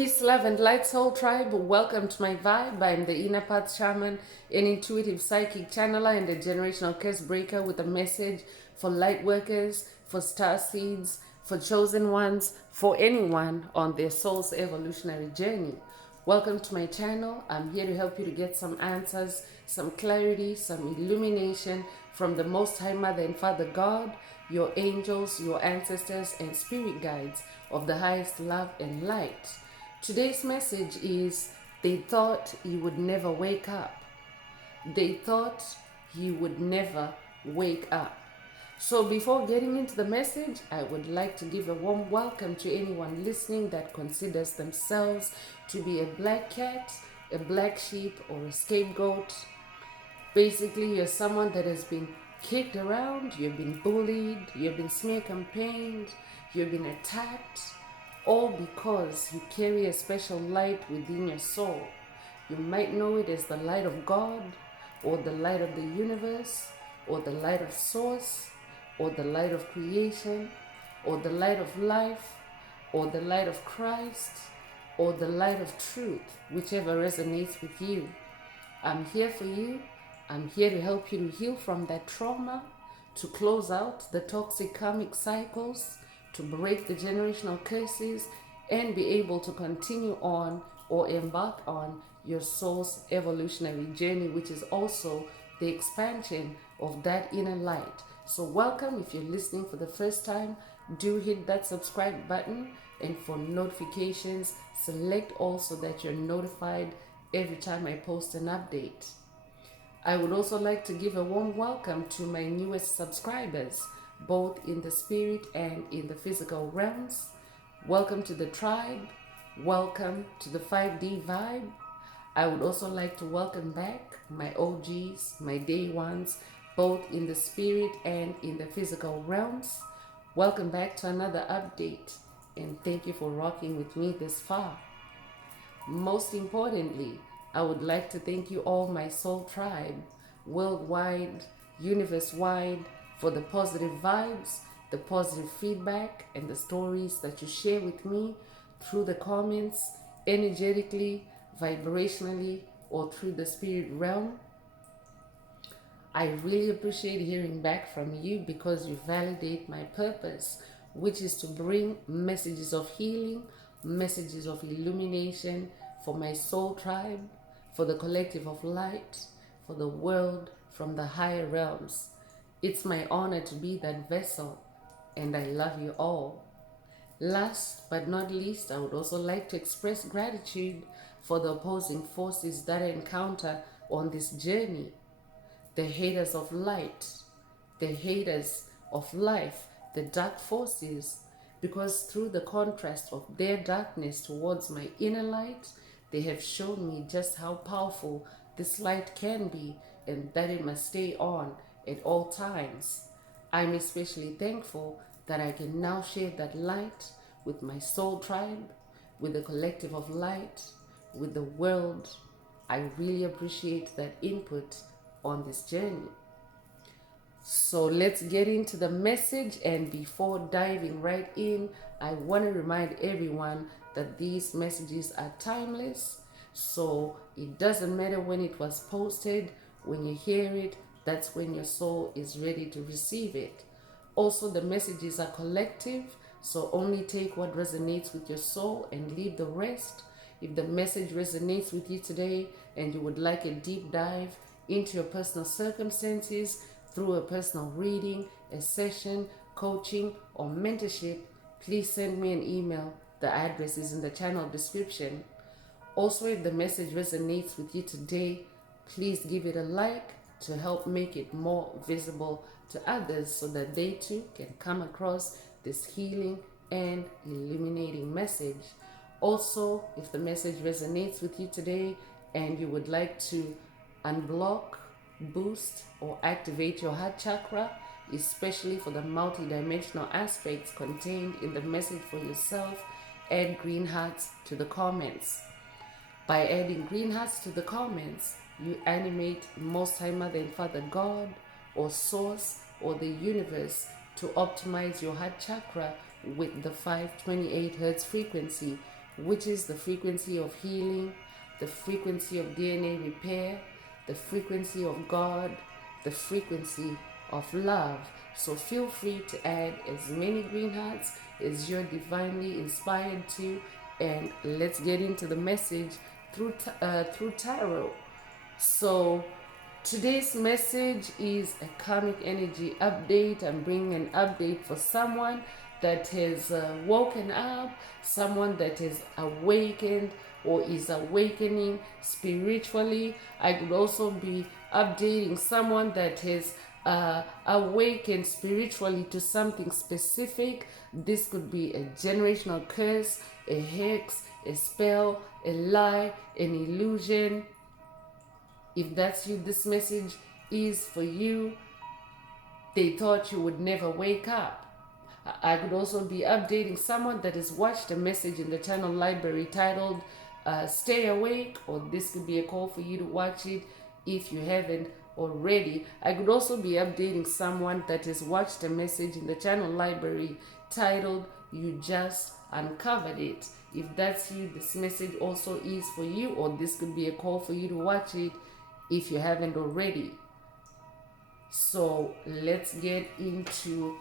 Peace, love, and light, soul tribe. Welcome to my vibe. I'm the Inner Path Shaman, an intuitive psychic channeler, and a generational curse breaker with a message for light workers, for star seeds, for chosen ones, for anyone on their soul's evolutionary journey. Welcome to my channel. I'm here to help you to get some answers, some clarity, some illumination from the Most High Mother and Father God, your angels, your ancestors, and spirit guides of the highest love and light. Today's message is, they thought he would never wake up. They thought he would never wake up. So before getting into the message, I would like to give a warm welcome to anyone listening that considers themselves to be a black cat, a black sheep, or a scapegoat. Basically, you're someone that has been kicked around, you've been bullied, you've been smear campaigned, you've been attacked, all because you carry a special light within your soul. You might know it as the light of God, or the light of the universe, or the light of source, or the light of creation, or the light of life, or the light of Christ, or the light of truth, whichever resonates with you. I'm here for you. I'm here to help you to heal from that trauma, to close out the toxic karmic cycles, to break the generational curses, and be able to continue on or embark on your soul's evolutionary journey, which is also the expansion of that inner light. So welcome. If you're listening for the first time, do hit that subscribe button, and for notifications, select also that you're notified every time I post an update. I would also like to give a warm welcome to my newest subscribers, both in the spirit and in the physical realms. Welcome to the tribe. Welcome to the 5D vibe. I would also like to welcome back my OGs, my day ones, both in the spirit and in the physical realms. Welcome back to another update, and thank you for rocking with me this far. Most importantly, I would like to thank you all, my soul tribe, worldwide, universe-wide, for the positive vibes, the positive feedback, and the stories that you share with me through the comments, energetically, vibrationally, or through the spirit realm. I really appreciate hearing back from you because you validate my purpose, which is to bring messages of healing, messages of illumination for my soul tribe, for the collective of light, for the world from the higher realms. It's my honor to be that vessel, and I love you all. Last but not least, I would also like to express gratitude for the opposing forces that I encounter on this journey. The haters of light, the haters of life, the dark forces, because through the contrast of their darkness towards my inner light, they have shown me just how powerful this light can be, and that it must stay on at all times. I'm especially thankful that I can now share that light with my soul tribe, with the collective of light, with the world. I really appreciate that input on this journey. So let's get into the message, and before diving right in, I want to remind everyone that these messages are timeless. So it doesn't matter when it was posted, when you hear it, that's when your soul is ready to receive it. Also, the messages are collective, so only take what resonates with your soul and leave the rest. If the message resonates with you today and you would like a deep dive into your personal circumstances through a personal reading, a session, coaching, or mentorship, please send me an email. The address is in the channel description. Also, if the message resonates with you today, please give it a like to help make it more visible to others so that they too can come across this healing and illuminating message. Also, if the message resonates with you today and you would like to unblock, boost, or activate your heart chakra, especially for the multidimensional aspects contained in the message for yourself, add green hearts to the comments. By adding green hearts to the comments, you animate Most High Mother and Father God, or Source, or the universe to optimize your heart chakra with the 528 Hz frequency, which is the frequency of healing, the frequency of DNA repair, the frequency of God, the frequency of love. So feel free to add as many green hearts as you're divinely inspired to, and let's get into the message through tarot. So today's message is a karmic energy update. I'm bringing an update for someone that has woken up, someone that has awakened or is awakening spiritually. I could also be updating someone that has awakened spiritually to something specific. This could be a generational curse, a hex, a spell, a lie, an illusion. If that's you, this message is for you. They thought you would never wake up. I could also be updating someone that has watched a message in the channel library titled Stay Awake, or this could be a call for you to watch it if you haven't already. I could also be updating someone that has watched a message in the channel library titled You Just Uncovered It. If that's you, this message also is for you, or this could be a call for you to watch it if you haven't already. So let's get into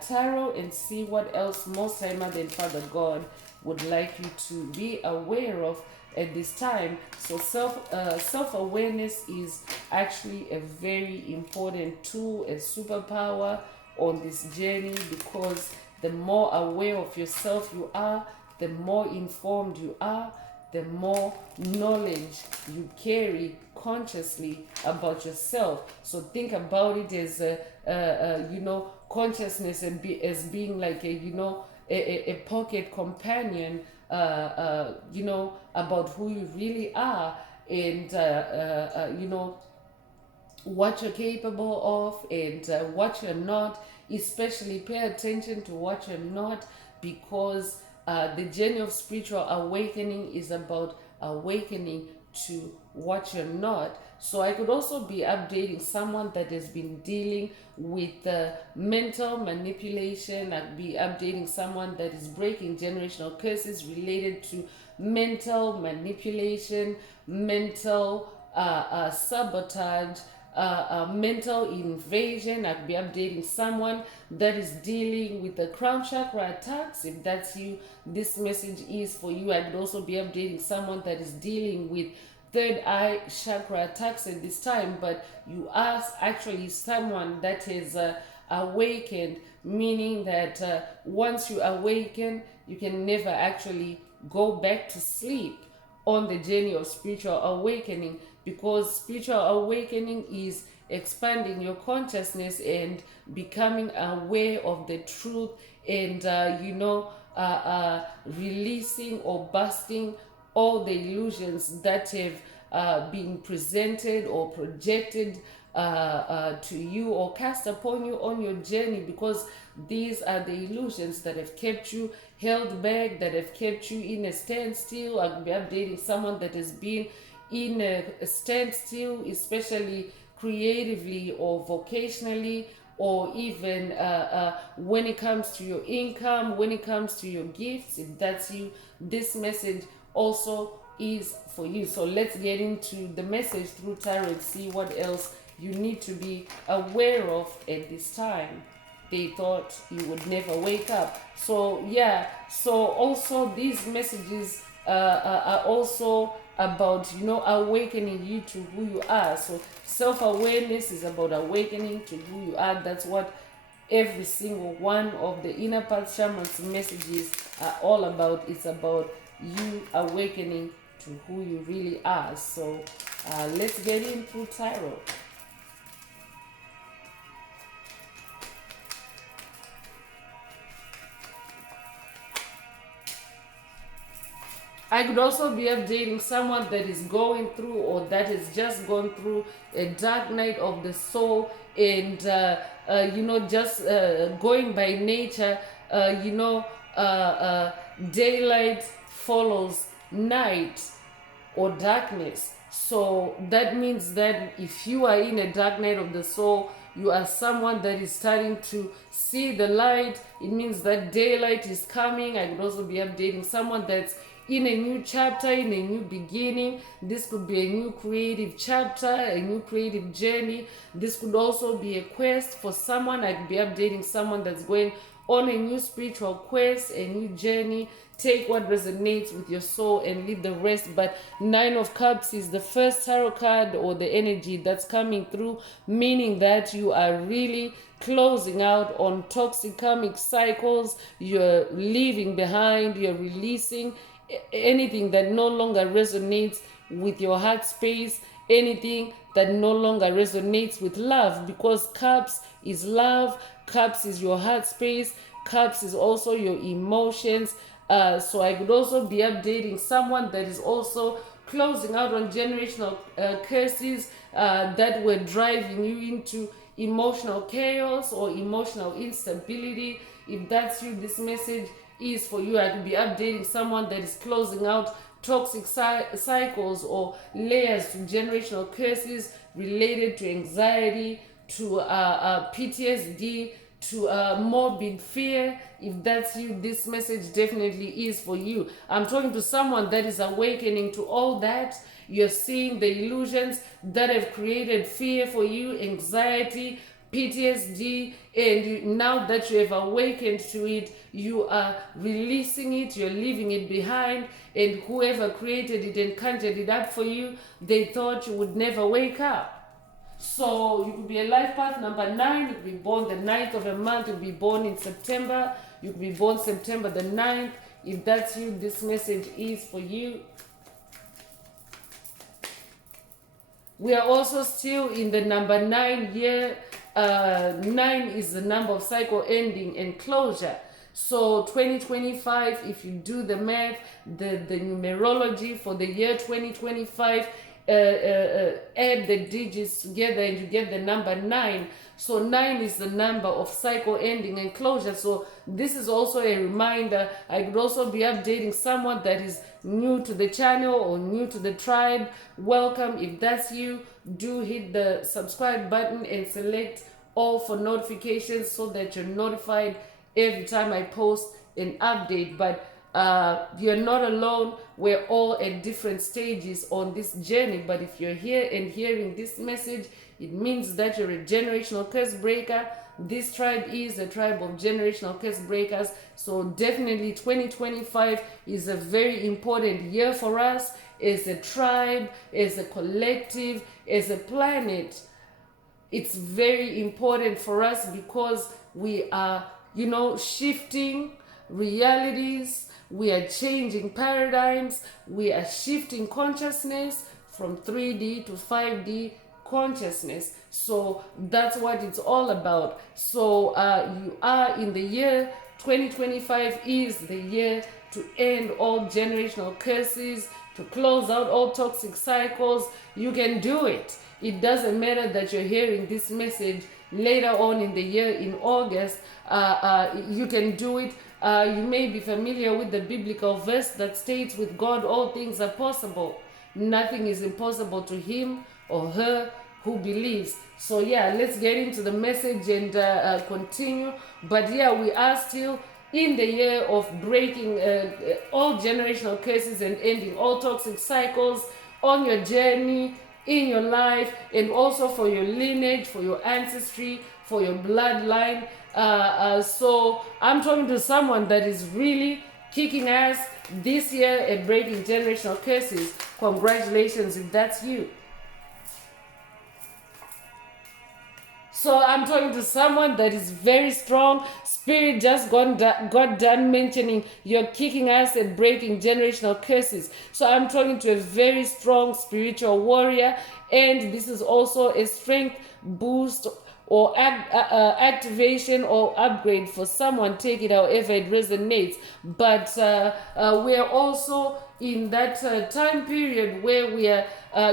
tarot and see what else Most High Mother and Father God would like you to be aware of at this time. So self-awareness is actually a very important tool, a superpower on this journey, because the more aware of yourself you are, the more informed you are, the more knowledge you carry consciously about yourself. So think about it as consciousness as being like a pocket companion, about who you really are, and what you're capable of, and what you're not. Especially pay attention to what you're not, because the journey of spiritual awakening is about awakening to what you're not. So I could also be updating someone that has been dealing with mental manipulation. I'd be updating someone that is breaking generational curses related to mental manipulation, mental sabotage, mental invasion. I could be updating someone that is dealing with the crown chakra attacks. If that's you, this message is for you. I could also be updating someone that is dealing with third eye chakra attacks at this time, but you are actually someone that is awakened, meaning that once you awaken, you can never actually go back to sleep on the journey of spiritual awakening, because spiritual awakening is expanding your consciousness and becoming aware of the truth, and releasing or busting all the illusions that have been presented or projected to you or cast upon you on your journey, because these are the illusions that have kept you held back, that have kept you in a standstill. I could be updating someone that has been in a standstill, especially creatively or vocationally, or even when it comes to your income, when it comes to your gifts. If that's you, this message also is for you. So let's get into the message through tarot and see what else you need to be aware of at this time. They thought you would never wake up. So yeah, so also these messages are also about awakening you to who you are. So self-awareness is about awakening to who you are. That's what every single one of the Inner Path Shaman's messages are all about. It's about you awakening to who you really are. So let's get into tarot. I could also be updating someone that is going through, or that has just gone through a dark night of the soul, and just going by nature, daylight follows night or darkness. So that means that if you are in a dark night of the soul, you are someone that is starting to see the light. It means that daylight is coming. I could also be updating someone that's in a new chapter, in a new beginning. This could be a new creative chapter, a new creative journey. This could also be a quest for someone. I could be updating someone that's going on a new spiritual quest, a new journey. Take what resonates with your soul and leave the rest. But Nine of Cups is the first tarot card or the energy that's coming through, meaning that you are really closing out on toxic karmic cycles. You're leaving behind, you're releasing anything that no longer resonates with your heart space, anything that no longer resonates with love, because cups is love, cups is your heart space, cups is also your emotions. So I could also be updating someone that is also closing out on generational curses that were driving you into emotional chaos or emotional instability. If that's you, this message is for you. I could be updating someone that is closing out toxic cycles or layers to generational curses related to anxiety, to PTSD, to morbid fear. If that's you, this message definitely is for you. I'm talking to someone that is awakening to all that. You're seeing the illusions that have created fear for you, anxiety, PTSD, and now that you have awakened to it, you are releasing it, you're leaving it behind, and whoever created it and conjured it up for you, they thought you would never wake up. So you could be a life path number 9. You could be born the 9th of a month. You could be born in September. You could be born September the 9th. If that's you, this message is for you. We are also still in the number 9 year. 9 is the number of cycle ending and closure. So 2025, if you do the math, the numerology for the year 2025, add the digits together and you get the number 9. So 9 is the number of cycle ending and closure. So this is also a reminder. I could also be updating someone that is new to the channel or new to the tribe. Welcome. If that's you, do hit the subscribe button and select all for notifications so that you're notified every time I post an update. But you're not alone. We're all at different stages on this journey. But if you're here and hearing this message, it means that you're a generational curse breaker. This tribe is a tribe of generational curse breakers. So definitely 2025 is a very important year for us as a tribe, as a collective, as a planet. It's very important for us because we are, shifting realities. We are changing paradigms. We are shifting consciousness from 3D to 5D consciousness. So that's what it's all about. So you are in the year 2025 is the year to end all generational curses, to close out all toxic cycles. You can do it. It doesn't matter that you're hearing this message later on in the year in August. You can do it. You may be familiar with the biblical verse that states, with God all things are possible. Nothing is impossible to him or her who believes. So yeah, let's get into the message and continue. But yeah, we are still in the year of breaking all generational curses and ending all toxic cycles on your journey, in your life, and also for your lineage, for your ancestry, for your bloodline. So I'm talking to someone that is really kicking ass this year at breaking generational curses. Congratulations if that's you. So I'm talking to someone that is very strong. Spirit just got done mentioning you're kicking ass and breaking generational curses. So I'm talking to a very strong spiritual warrior. And this is also a strength boost or activation or upgrade for someone. Take it however it resonates. But we are also in that time period where we are,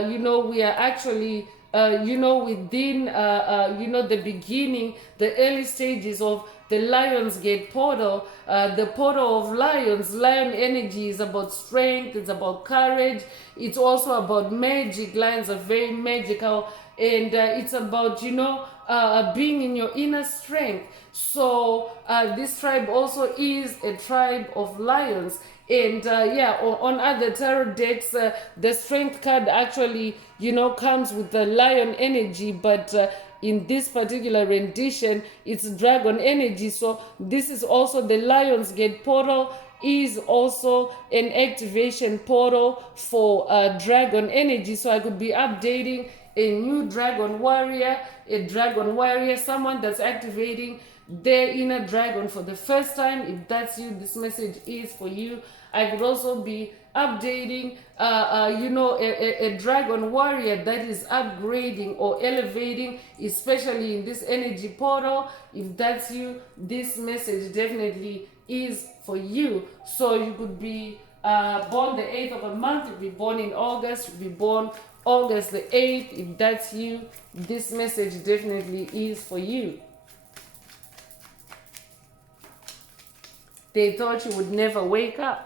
we are actually within, the beginning, the early stages of the Lion's Gate portal, the portal of lions. Lion energy is about strength, it's about courage, it's also about magic. Lions are very magical, and it's about, being in your inner strength. So this tribe also is a tribe of lions. And on other tarot decks, the strength card actually, comes with the lion energy, but in this particular rendition, it's dragon energy. So this is also the Lion's Gate portal, is also an activation portal for dragon energy. So I could be updating a new dragon warrior, someone that's activating their inner dragon for the first time. If that's you, this message is for you. I could also be updating a dragon warrior that is upgrading or elevating, especially in this energy portal. If that's you, this message definitely is for you. So you could be born the 8th of a month, you could be born in August, you could be born August the 8th. If that's you, this message definitely is for you. They thought you would never wake up.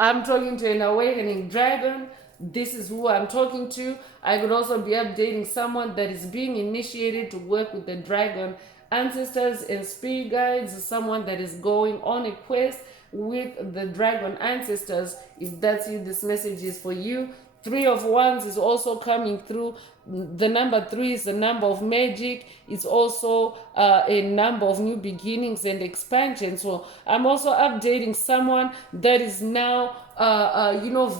I'm talking to an awakening dragon. This is who I'm talking to. I could also be updating someone that is being initiated to work with the dragon ancestors and spirit guides, someone that is going on a quest with the dragon ancestors. If that's you, this message is for you. 3 of Wands is also coming through. The number 3 is the number of magic. It's also a number of new beginnings and expansion. So I'm also updating someone that is now,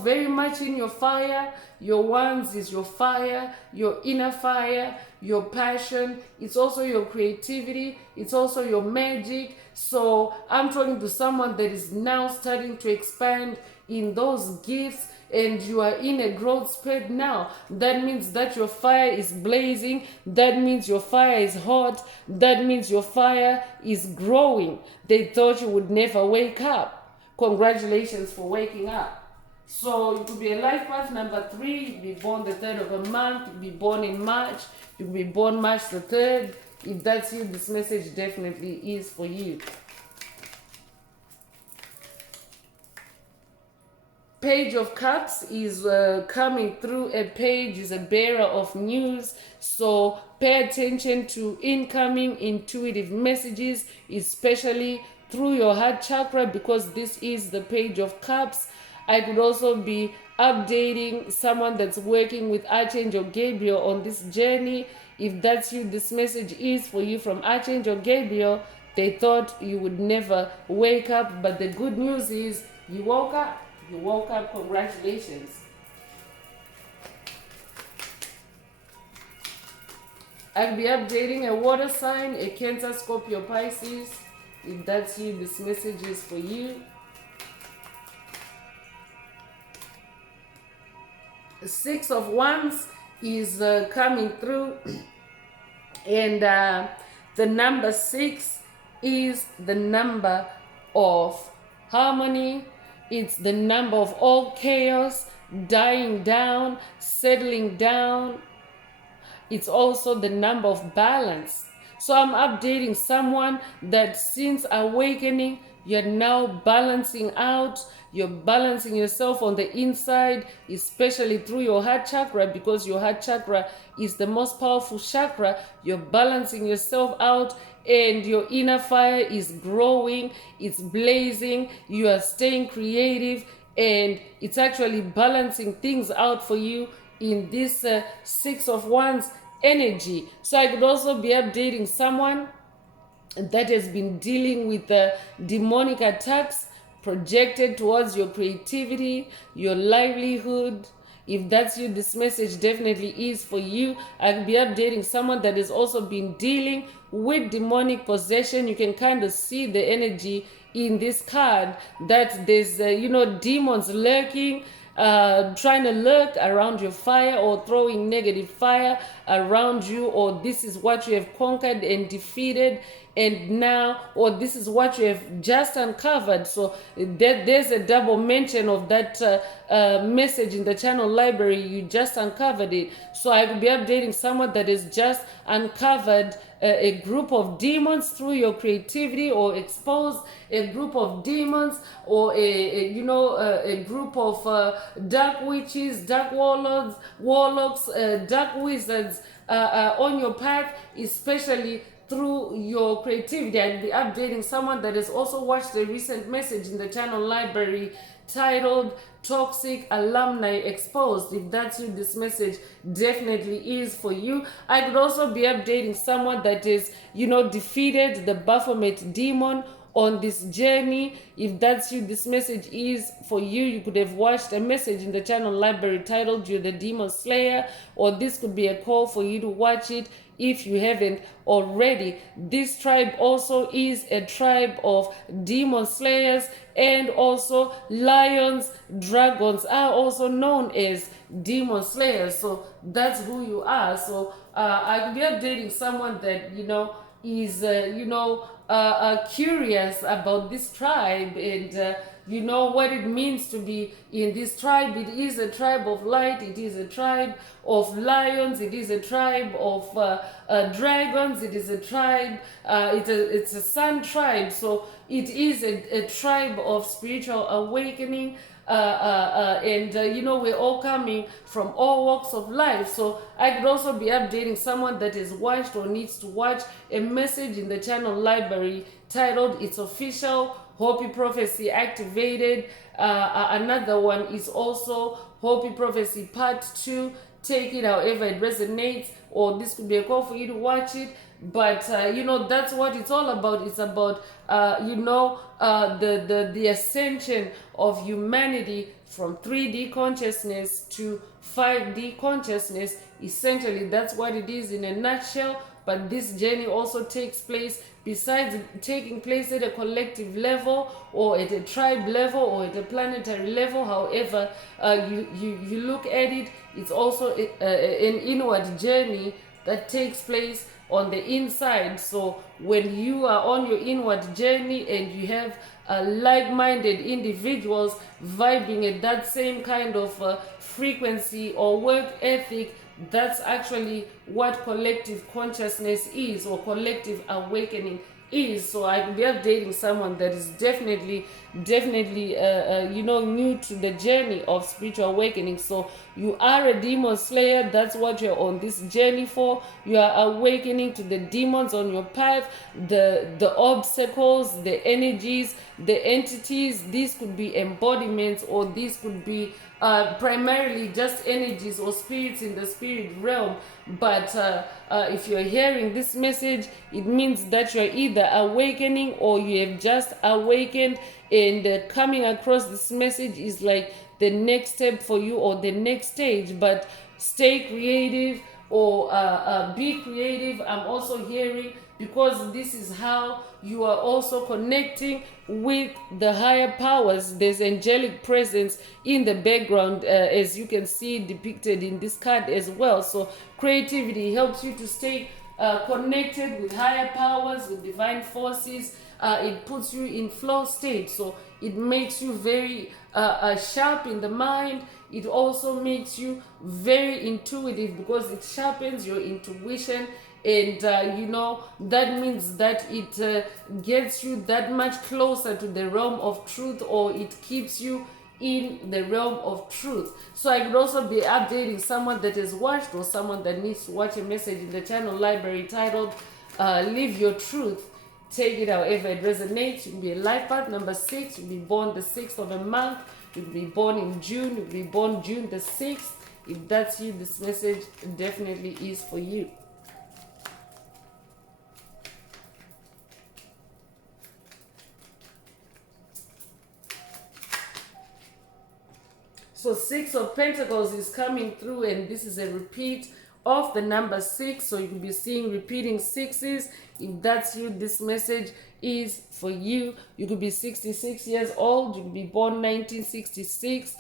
very much in your fire. Your Wands is your fire, your inner fire, your passion. It's also your creativity. It's also your magic. So I'm talking to someone that is now starting to expand in those gifts, and you are in a growth spurt now. That means that your fire is blazing. That means your fire is hot. That means your fire is growing. They thought you would never wake up. Congratulations for waking up. So you could be a life path number 3. You could be born the 3rd of a month. You could be born in March. You could be born March the 3rd. If that's you, this message definitely is for you. Page of Cups is coming through. A page is a bearer of news. So pay attention to incoming intuitive messages, especially through your heart chakra, because this is the Page of Cups. I could also be updating someone that's working with Archangel Gabriel on this journey. If that's you, this message is for you from Archangel Gabriel. They thought you would never wake up, but the good news is you woke up. You woke up. Congratulations. I'll be updating a water sign, a Cancer, Scorpio, Pisces. If that's you, this message is for you. 6 of Wands is coming through, and the number 6 is the number of harmony. It's the number of all chaos dying down, settling down. It's also the number of balance. So I'm updating someone that since awakening, you're now balancing out. You're balancing yourself on the inside, especially through your heart chakra, because your heart chakra is the most powerful chakra. You're balancing yourself out, and your inner fire is growing, it's blazing. You are staying creative, and it's actually balancing things out for you in this 6 of Wands energy. So I could also be updating someone that has been dealing with demonic attacks projected towards your creativity, your livelihood. If that's you, this message definitely is for you. I'll be updating someone that has also been dealing with demonic possession. You can kind of see the energy in this card that there's, demons lurking, trying to lurk around your fire, or throwing negative fire around you, or this is what you have conquered and defeated and now, or this is what you have just uncovered. So there's a double mention of that message in the channel library. You just uncovered it. So I could be updating someone that has just uncovered a group of demons through your creativity, or exposed a group of demons, or a group of dark witches, dark warlocks, dark wizards on your path, especially through your creativity. I'll be updating someone that has also watched a recent message in the channel library titled Toxic Alumni Exposed. If that's you, this message definitely is for you. I could also be updating someone that is, defeated the Baphomet demon on this journey. If that's you, this message is for you. You could have watched a message in the channel library titled You're the Demon Slayer, or this could be a call for you to watch it if you haven't already. This tribe also is a tribe of demon slayers, and also lions, dragons are also known as demon slayers. So that's who you are. So I could be updating someone that is curious about this tribe, and what it means to be in this tribe. It is a tribe of light. It is a tribe of lions. It is a tribe of dragons. It is a tribe. It's a sun tribe. So it is a tribe of spiritual awakening. We're all coming from all walks of life. So I could also be updating someone that has watched or needs to watch a message in the channel library titled It's Official, Hopi Prophecy Activated. Another one is also Hopi Prophecy Part 2. Take it however it resonates, or this could be a call for you to watch it. But that's what it's all about. It's about the ascension of humanity from 3D consciousness to 5D consciousness. Essentially, that's what it is in a nutshell. But this journey also takes place, besides taking place at a collective level, or at a tribe level, or at a planetary level, however you look at it, it's also an inward journey that takes place on the inside. So when you are on your inward journey and you have like-minded individuals vibing at that same kind of frequency or work ethic, that's actually what collective consciousness is, or collective awakening is. So I will be updating someone that is definitely new to the journey of spiritual awakening. So you are a demon slayer. That's what you're on this journey for. You are awakening to the demons on your path, the obstacles, the energies, the entities. These could be embodiments, or these could be primarily just energies or spirits in the spirit realm. But if you're hearing this message, it means that you're either awakening or you have just awakened, and coming across this message is like the next step for you, or the next stage. But stay creative, or be creative. I'm also hearing, because this is how you are also connecting with the higher powers. There's angelic presence in the background, as you can see depicted in this card as well. So creativity helps you to stay connected with higher powers, with divine forces. It puts you in flow state, so it makes you very sharp in the mind. It also makes you very intuitive, because it sharpens your intuition. And that means that it gets you that much closer to the realm of truth, or it keeps you in the realm of truth. So I could also be updating someone that has watched, or someone that needs to watch a message in the channel library titled Live Your Truth. Take it however it resonates. You can be a life path number 6. You'll be born the 6th of a month. You'll be born in June. You'll be born June the 6th. If that's you, this message definitely is for you. So 6 of Pentacles is coming through, and this is a repeat of the number 6. So you will be seeing repeating sixes. If that's you, this message is for you. You could be 66 years old. You could be born 1966.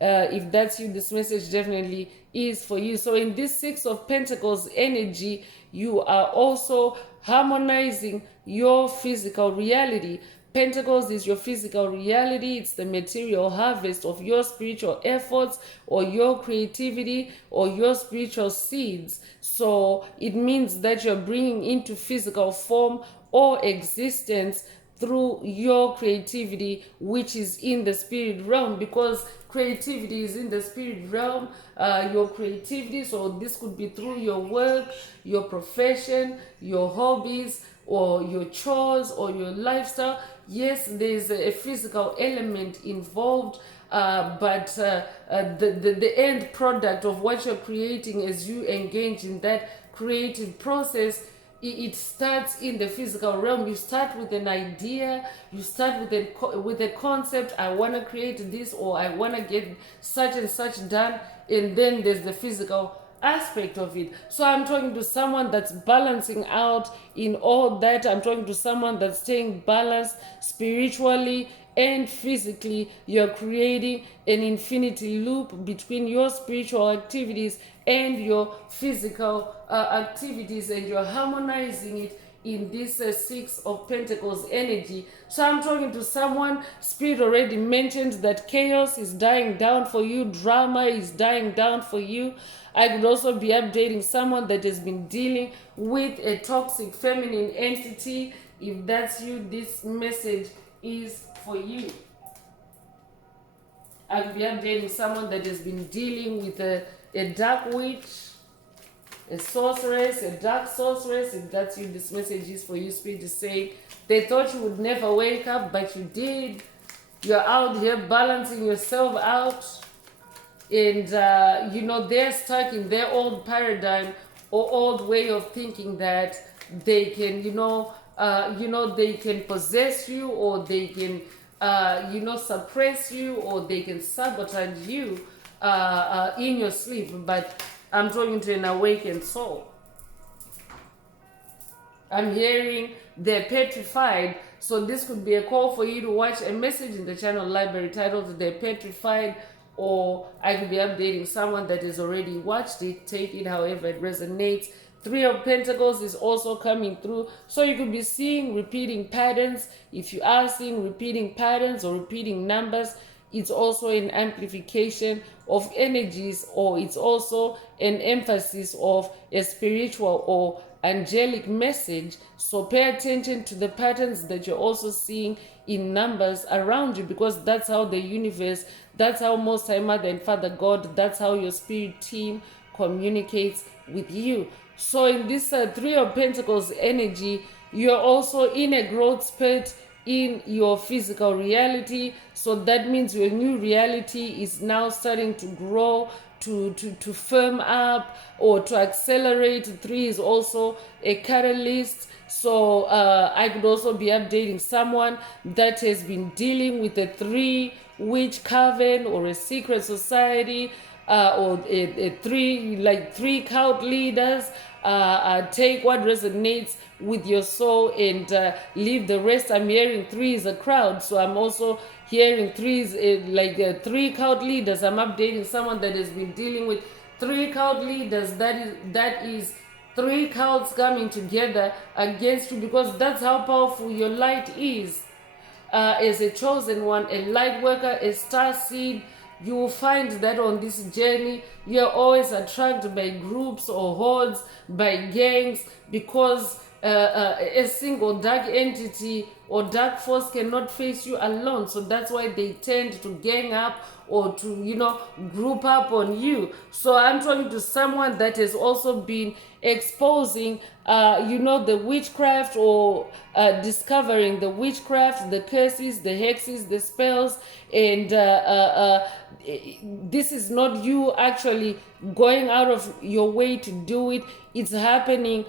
If that's you, this message definitely is for you. So in this 6 of Pentacles energy, you are also harmonizing your physical reality. Pentacles is your physical reality. It's the material harvest of your spiritual efforts or your creativity or your spiritual seeds. So it means that you're bringing into physical form or existence through your creativity, which is in the spirit realm, because creativity is in the spirit realm. Your creativity, so this could be through your work, your profession, your hobbies, or your chores, or your lifestyle. Yes, there's a physical element involved, but the end product of what you're creating as you engage in that creative process, it starts in the physical realm. You start with an idea, you start with a concept. I want to create this, or I want to get such and such done, and then there's the physical aspect of it. So I'm talking to someone that's balancing out in all that. I'm talking to someone that's staying balanced spiritually and physically. You're creating an infinity loop between your spiritual activities and your physical activities, and you're harmonizing it in this Six of Pentacles energy. So I'm talking to someone, Spirit already mentioned that chaos is dying down for you, drama is dying down for you. I could also be updating someone that has been dealing with a toxic feminine entity. If that's you, this message is for you. I could be updating someone that has been dealing with a dark witch, a sorceress, a dark sorceress. If that's you, this message is for you. Spirit is saying they thought you would never wake up, but you did. You're out here balancing yourself out, and they're stuck in their old paradigm or old way of thinking that they can they can possess you, or they can suppress you, or they can sabotage you in your sleep. But I'm talking to an awakened soul. I'm hearing they're petrified. So this could be a call for you to watch a message in the channel library titled They're Petrified, or I could be updating someone that has already watched it. Take it however it resonates. Three of Pentacles is also coming through. So you could be seeing repeating patterns. If you are seeing repeating patterns or repeating numbers, it's also an amplification of energies, or it's also an emphasis of a spiritual or angelic message. So pay attention to the patterns that you're also seeing in numbers around you, because that's how the universe, that's how Most High Mother and Father God, that's how your spirit team communicates with you. So in this Three of Pentacles energy, you're also in a growth spurt in your physical reality. So that means your new reality is now starting to grow, to firm up, or to accelerate. Three is also a catalyst. So I could also be updating someone that has been dealing with a three witch coven or a secret society, or three cult leaders. Take what resonates with your soul and leave the rest. I'm hearing three is a crowd, so I'm also hearing threes three cult leaders. I'm updating someone that has been dealing with three cult leaders. That is three cults coming together against you, because that's how powerful your light is. As a chosen one, a light worker, a star seed, you will find that on this journey, you're always attracted by groups or hordes, by gangs, because a single dark entity or dark force cannot face you alone. So that's why they tend to gang up or to, group up on you. So I'm talking to someone that has also been exposing, the witchcraft, or discovering the witchcraft, the curses, the hexes, the spells, and this is not you actually going out of your way to do it. It's happening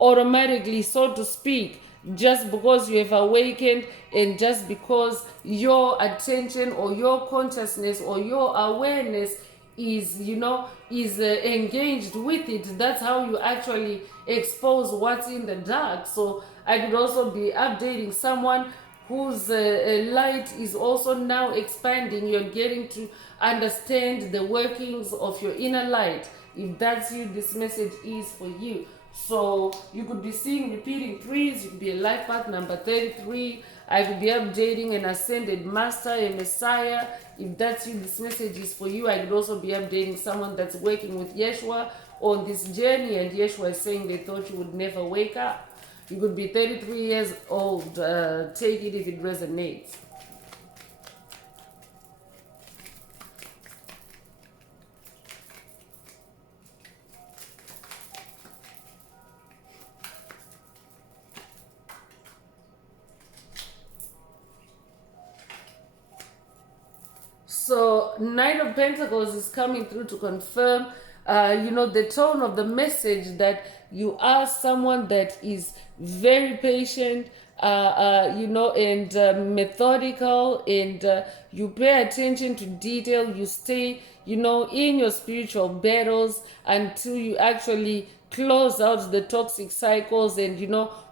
automatically, so to speak, just because you have awakened, and just because your attention or your consciousness or your awareness is engaged with it. That's how you actually expose what's in the dark. So I could also be updating someone whose light is also now expanding. You're getting to understand the workings of your inner light. If that's you, this message is for you. So you could be seeing repeating threes. You could be a life path number 33. I could be updating an ascended master, a messiah. If that's you, this message is for you. I could also be updating someone that's working with Yeshua on this journey, and Yeshua is saying they thought you would never wake up. You could be 33 years old. Take it if it resonates. So Knight of Pentacles is coming through to confirm, the tone of the message that you are someone that is very patient, and methodical, and you pay attention to detail. You stay, in your spiritual battles until you actually close out the toxic cycles and,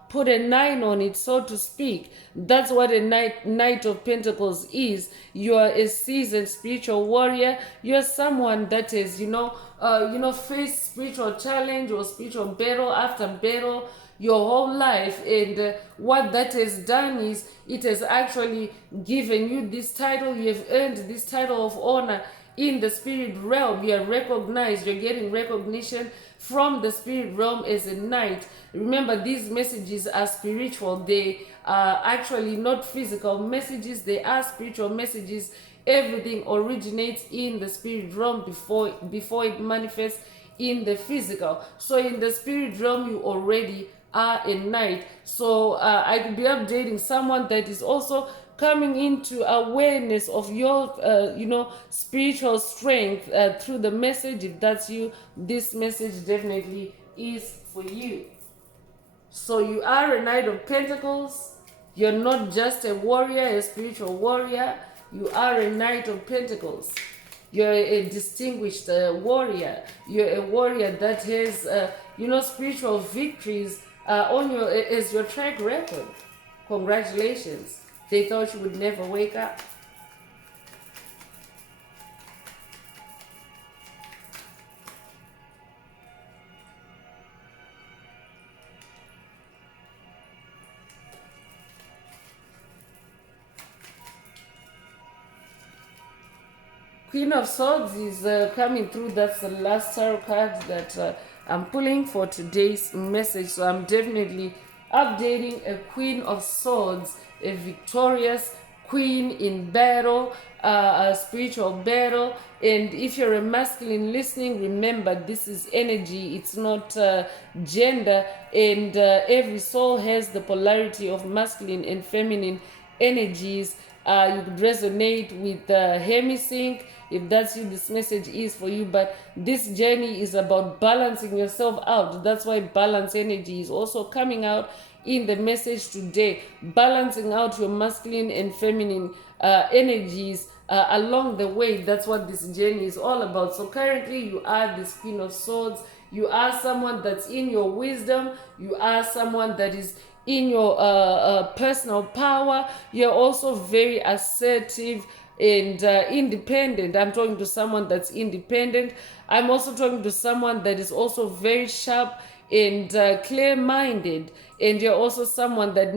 put a 9 on it, so to speak. That's what a knight of Pentacles is. You are a seasoned spiritual warrior. You're someone that is, face spiritual challenge or spiritual battle after battle your whole life, and what that has done is it has actually given you this title. You have earned this title of honor in the spirit realm. You are recognized. You're getting recognition from the spirit realm as a knight. Remember, these messages are spiritual. They are actually not physical messages. They are spiritual messages. Everything originates in the spirit realm before it manifests in the physical. So in the spirit realm, you already are a knight. So I could be updating someone that is also coming into awareness of your spiritual strength through the message. If that's you, this message definitely is for you. So you are a Knight of Pentacles. You're not just a warrior, a spiritual warrior. You are a Knight of Pentacles. You're a distinguished warrior. You're a warrior that has spiritual victories as your track record. Congratulations. They thought you would never wake up. Queen of Swords is coming through. That's the last tarot card that I'm pulling for today's message. So I'm definitely updating a Queen of Swords, a victorious queen in battle, a spiritual battle. And if you're a masculine listening, remember this is energy, it's not gender. And every soul has the polarity of masculine and feminine energies. You could resonate with hemisync. If that's you, this message is for you. But this journey is about balancing yourself out. That's why balance energy is also coming out in the message today. Balancing out your masculine and feminine energies along the way. That's what this journey is all about. So currently you are this Queen of Swords. You are someone that's in your wisdom. You are someone that is in your personal power. You're also very assertive and independent. I'm talking to someone that's independent. I'm also talking to someone that is also very sharp and clear-minded. And you're also someone that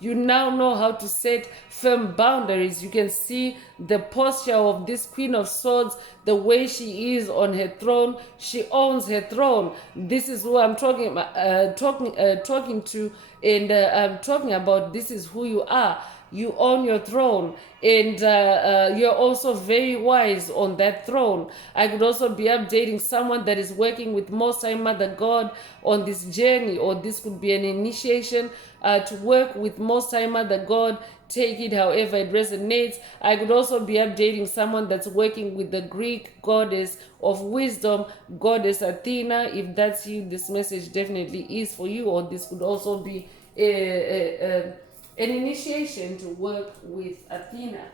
you now know how to set firm boundaries. You can see the posture of this Queen of Swords, the way she is on her throne. She owns her throne. This is who I'm talking to, and I'm talking about. This is who you are. You own your throne, and you're also very wise on that throne. I could also be updating someone that is working with Most High Mother God on this journey, or this could be an initiation to work with Most High Mother God. Take it however it resonates. I could also be updating someone that's working with the Greek goddess of wisdom, goddess Athena. If that's you, this message definitely is for you, or this could also be an initiation to work with Athena.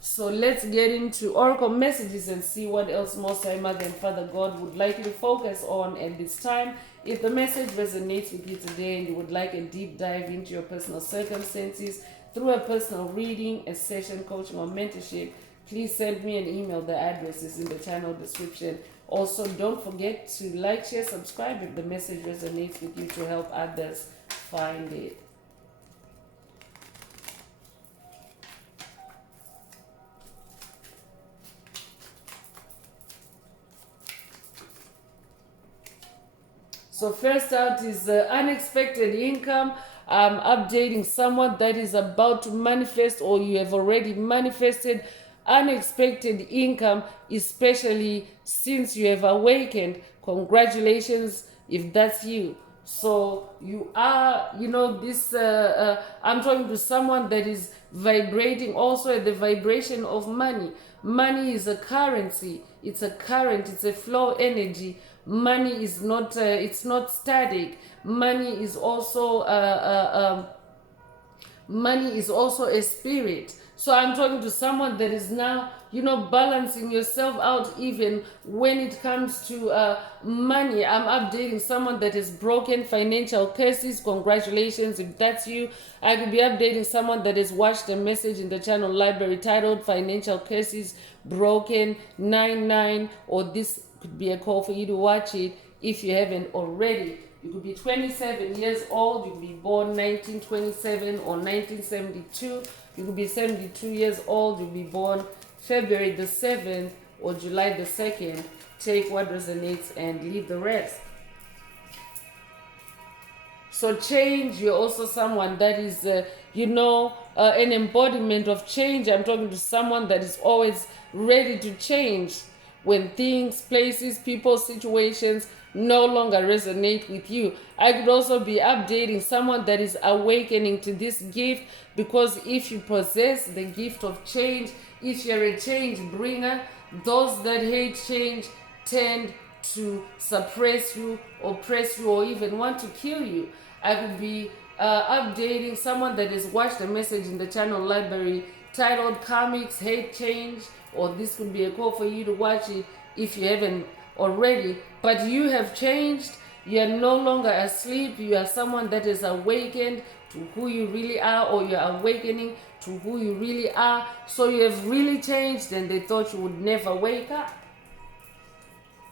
So let's get into Oracle messages and see what else Most High Mother and Father God would like you to focus on at this time. If the message resonates with you today and you would like a deep dive into your personal circumstances through a personal reading, a session, coaching, or mentorship, please send me an email. The address is in the channel description. Also, don't forget to like, share, subscribe if the message resonates with you to help others find it. So first out is unexpected income. I'm updating someone that is about to manifest, or you have already manifested unexpected income, especially since you have awakened. Congratulations if that's you. So you are, this, I'm talking to someone that is vibrating also at the vibration of money. Money is a currency. It's a current. It's a flow energy. Money is not, it's not static. Money is also, money is also a spirit. So I'm talking to someone that is now, balancing yourself out even when it comes to money. I'm updating someone that has broken financial curses. Congratulations if that's you. I could be updating someone that has watched a message in the channel library titled Financial Curses Broken 99, or this could be a call for you to watch it if you haven't already. You could be 27 years old. You could be born 1927 or 1972. You could be 72 years old. You could be born February the 7th or July the 2nd. Take what resonates and leave the rest. So change, you're also someone that is, an embodiment of change. I'm talking to someone that is always ready to change when things, places, people, situations no longer resonate with you. I could also be updating someone that is awakening to this gift, because if you possess the gift of change, if you're a change bringer, those that hate change tend to suppress you, oppress you, or even want to kill you. I could be updating someone that has watched a message in the channel library titled Karmic Hate Change, or this could be a call for you to watch it if you haven't already. But you have changed. You are no longer asleep. You are someone that is awakened to who you really are, or you're awakening to who you really are. So you have really changed, and they thought you would never wake up.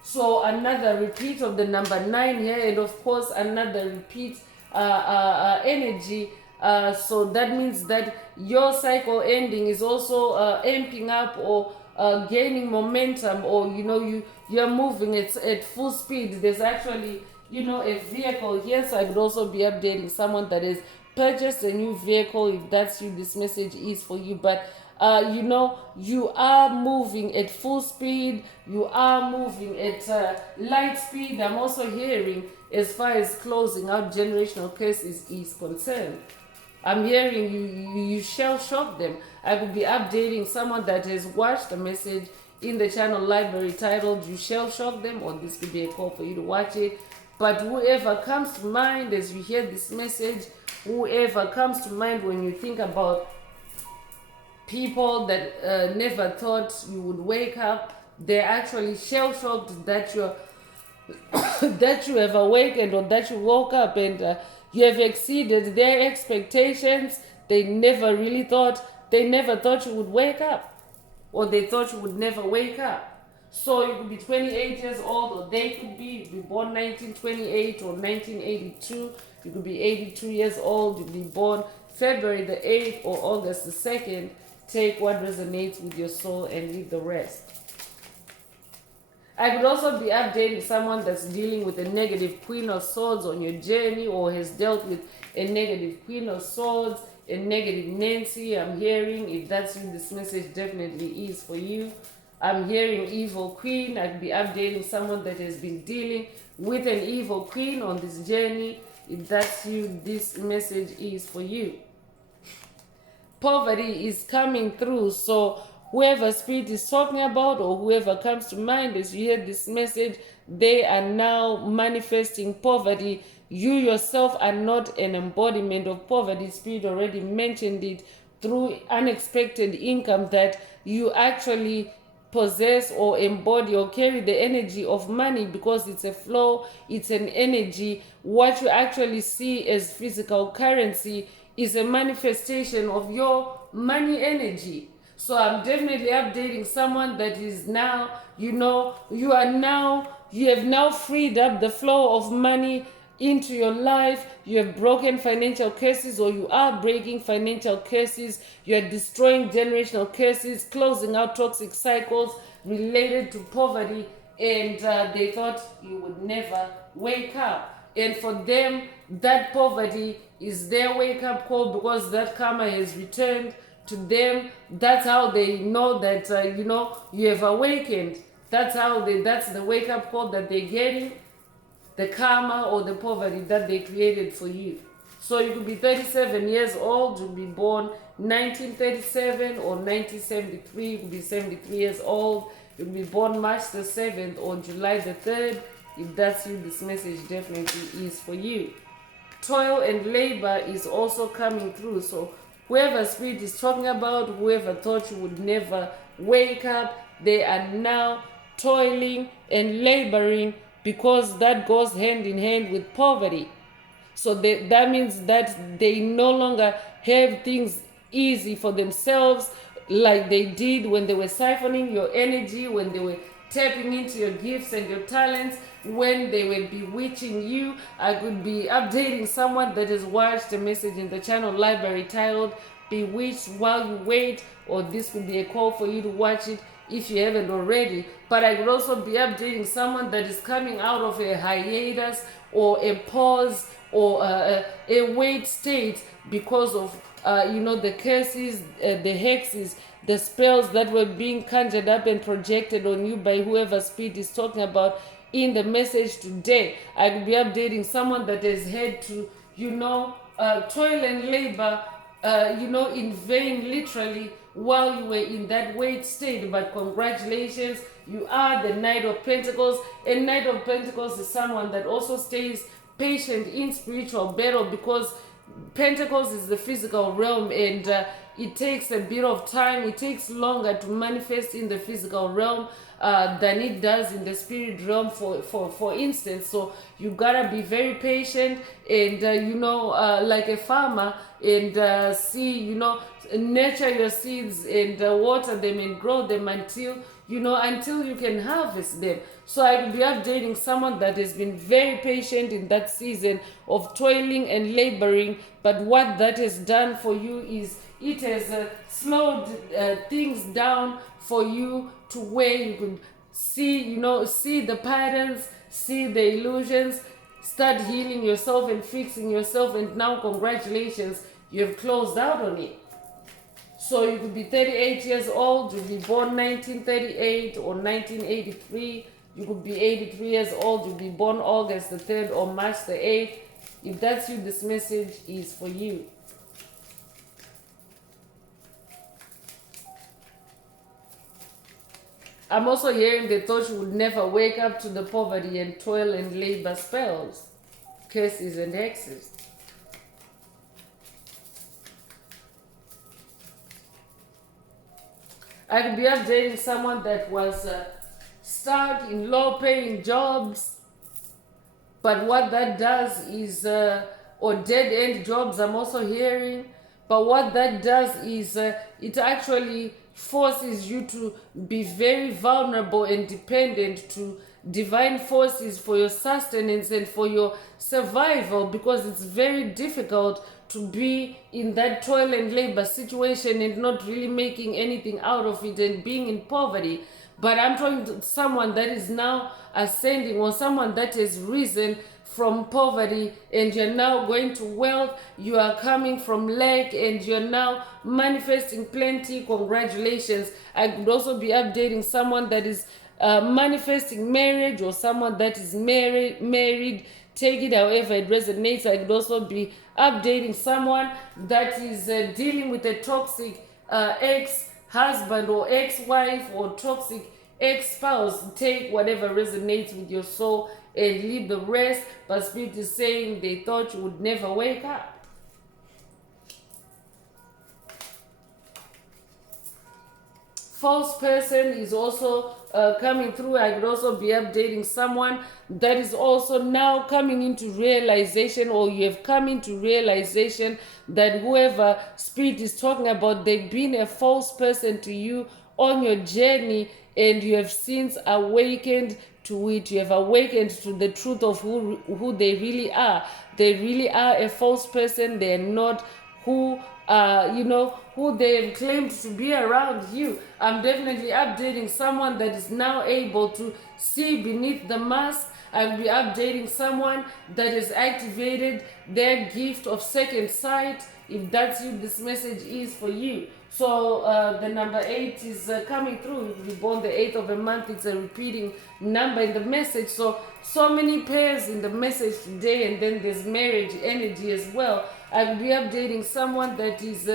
So another repeat of the number 9 here, and of course another repeat energy. So that means that your cycle ending is also amping up, or gaining momentum, or you're moving at full speed. There's actually a vehicle here, so I could also be updating someone that has purchased a new vehicle. If that's you, this message is for you. But you are moving at full speed. You are moving at light speed. I'm also hearing, as far as closing out generational curses is concerned, I'm hearing you shall shock them. I could be updating someone that has watched a message in the channel library titled You Shall Shock Them, or this could be a call for you to watch it. But whoever comes to mind as you hear this message, whoever comes to mind when you think about people that never thought you would wake up, they're actually shell-shocked that you're that you have awakened, or that you woke up and you have exceeded their expectations. They never thought you would wake up, or they thought you would never wake up. So you could be 28 years old, or they could be born 1928 or 1982. You could be 82 years old. You could be born February the 8th or August the 2nd. Take what resonates with your soul and leave the rest. I could also be updating someone that's dealing with a negative Queen of Swords on your journey, or has dealt with a negative Queen of Swords, a negative Nancy. I'm hearing, if that's you, this message definitely is for you. I'm hearing evil queen. I could be updating someone that has been dealing with an evil queen on this journey. If that's you, this message is for you. Poverty is coming through, so whoever spirit is talking about, or whoever comes to mind as you hear this message, they are now manifesting poverty. You yourself are not an embodiment of poverty. Spirit already mentioned it through unexpected income, that you actually possess or embody or carry the energy of money, because it's a flow, it's an energy. What you actually see as physical currency is a manifestation of your money energy. So I'm definitely updating someone that is now, you have now freed up the flow of money into your life. You have broken financial curses, or you are breaking financial curses. You are destroying generational curses, closing out toxic cycles related to poverty, and they thought you would never wake up. And for them, that poverty is their wake up call, because that karma has returned to them. That's how they know that you have awakened. That's the wake up call that they're getting, the karma or the poverty that they created for you. So you could be 37 years old, you'll be born 1937 or 1973, you could be 73 years old, you'll be born March the 7th or July the 3rd. If that's you, this message definitely is for you. Toil and labor is also coming through. So whoever spirit is talking about, whoever thought you would never wake up, they are now toiling and laboring, because that goes hand in hand with poverty. So that means that they no longer have things easy for themselves like they did when they were siphoning your energy, when they were tapping into your gifts and your talents, when they were bewitching you. I could be updating someone that has watched a message in the channel library titled Bewitched While You Wait, or this could be a call for you to watch it if you haven't already. But I could also be updating someone that is coming out of a hiatus or a pause or a wait state because of the curses, the hexes, the spells that were being conjured up and projected on you by whoever spirit is talking about in the message today. I could be updating someone that has had to toil and labor in vain, literally, while you were in that wait state. But congratulations, you are the Knight of Pentacles. And Knight of Pentacles is someone that also stays patient in spiritual battle, because Pentacles is the physical realm, and it takes a bit of time. It takes longer to manifest in the physical realm than it does in the spirit realm, for instance. So you gotta be very patient, and like a farmer, and nurture your seeds and water them and grow them until you can harvest them. So I will be updating someone that has been very patient in that season of toiling and laboring. But what that has done for you is it has slowed things down for you, to where you could see the patterns, see the illusions, start healing yourself and fixing yourself. And now, congratulations, you have closed out on it. So you could be 38 years old, you'll be born 1938 or 1983. You could be 83 years old, you'll be born August the 3rd or March the 8th. If that's you, this message is for you. I'm also hearing they thought you would never wake up to the poverty and toil and labor spells, curses and hexes. I could be updating someone that was stuck in low-paying jobs, but what that does is, or dead-end jobs, I'm also hearing. But what that does is, it actually forces you to be very vulnerable and dependent to divine forces for your sustenance and for your survival, because it's very difficult to be in that toil and labor situation and not really making anything out of it and being in poverty. But I'm talking to someone that is now ascending, or someone that has risen from poverty and you're now going to wealth. You are coming from lack and you're now manifesting plenty. Congratulations. I could also be updating someone that is manifesting marriage, or someone that is married. Take it however it resonates. I could also be updating someone that is dealing with a toxic ex-husband or ex-wife or toxic ex-spouse. Take whatever resonates with your soul and leave the rest. But Spirit is saying they thought you would never wake up. false person is also coming through. I could also be updating someone that is also now coming into realization, or you have come into realization that whoever spirit is talking about, they've been a false person to you on your journey, and you have since awakened to it. You have awakened to the truth of who they really are. They really are a false person. They're not who who they've claimed to be around you. I'm definitely updating someone that is now able to see beneath the mask. I'll be updating someone that has activated their gift of second sight. If that's you, this message is for you. So the number 8 is coming through. If you're born the 8th of a month, it's a repeating number in the message. So many pairs in the message today, and then there's marriage energy as well. I'll be updating someone that is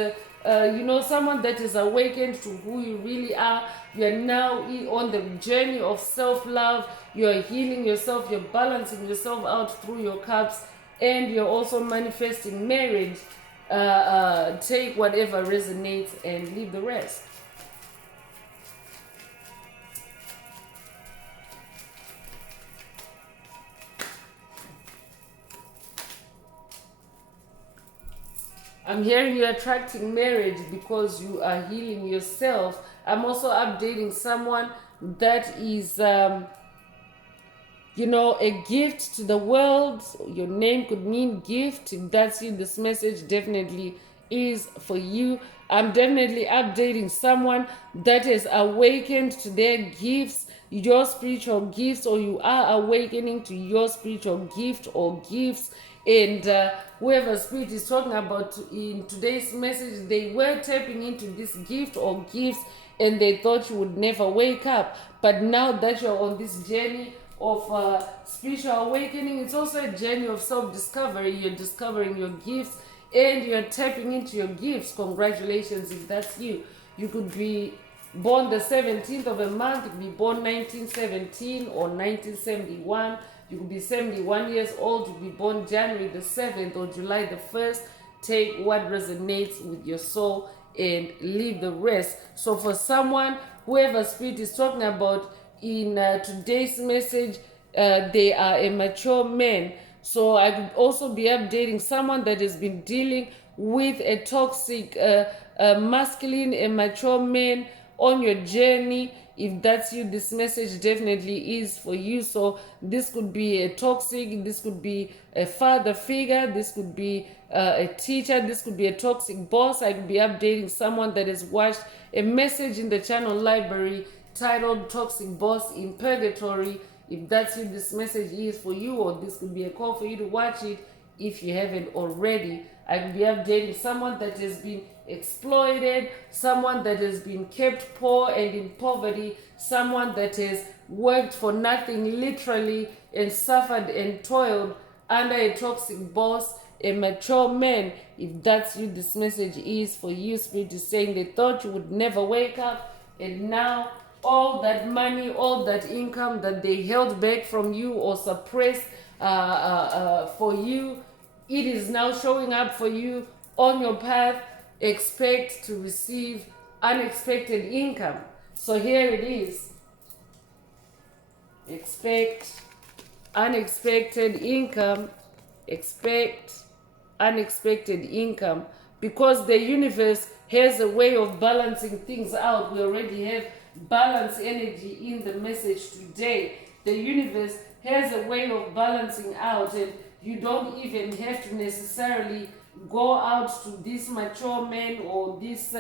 someone that is awakened to who you really are. You're now on the journey of self-love. You're healing yourself. You're balancing yourself out through your cups, and you're also manifesting marriage. Take whatever resonates and leave the rest. I'm hearing you're attracting marriage because you are healing yourself. I'm also updating someone that is a gift to the world. Your name could mean gift. If that's you, this message definitely is for you. I'm definitely updating someone that is awakened to their gifts, your spiritual gifts, or you are awakening to your spiritual gift or gifts. And whoever spirit is talking about in today's message, they were tapping into this gift or gifts, and they thought you would never wake up. But now that you're on this journey of spiritual awakening, it's also a journey of self-discovery. You're discovering your gifts and you're tapping into your gifts. Congratulations if that's you. You could be born the 17th of a month. You could be born 1917 or 1971. You could be 71 years old. You could be born January the 7th or July the 1st. Take what resonates with your soul and leave the rest. So for someone, whoever spirit is talking about in today's message, they are a mature man. So I could also be updating someone that has been dealing with a toxic masculine, a mature man on your journey. If that's you, this message definitely is for you. So this could be a toxic, this could be a father figure, this could be a teacher, this could be a toxic boss. I could be updating someone that has watched a message in the channel library titled Toxic Boss in Purgatory. If that's you, this message is for you, or this could be a call for you to watch it if you haven't already. I could be updating someone that has been exploited, someone that has been kept poor and in poverty, someone that has worked for nothing literally and suffered and toiled under a toxic boss, a mature man. If that's you, this message is for you. Spirit is saying they thought you would never wake up, and now all that money, all that income that they held back from you or suppressed for you, it is now showing up for you on your path. Expect to receive unexpected income. So here it is. Expect unexpected income. Expect unexpected income. Because the universe has a way of balancing things out. We already have balance energy in the message today. The universe has a way of balancing out, and you don't even have to necessarily go out to this mature man or this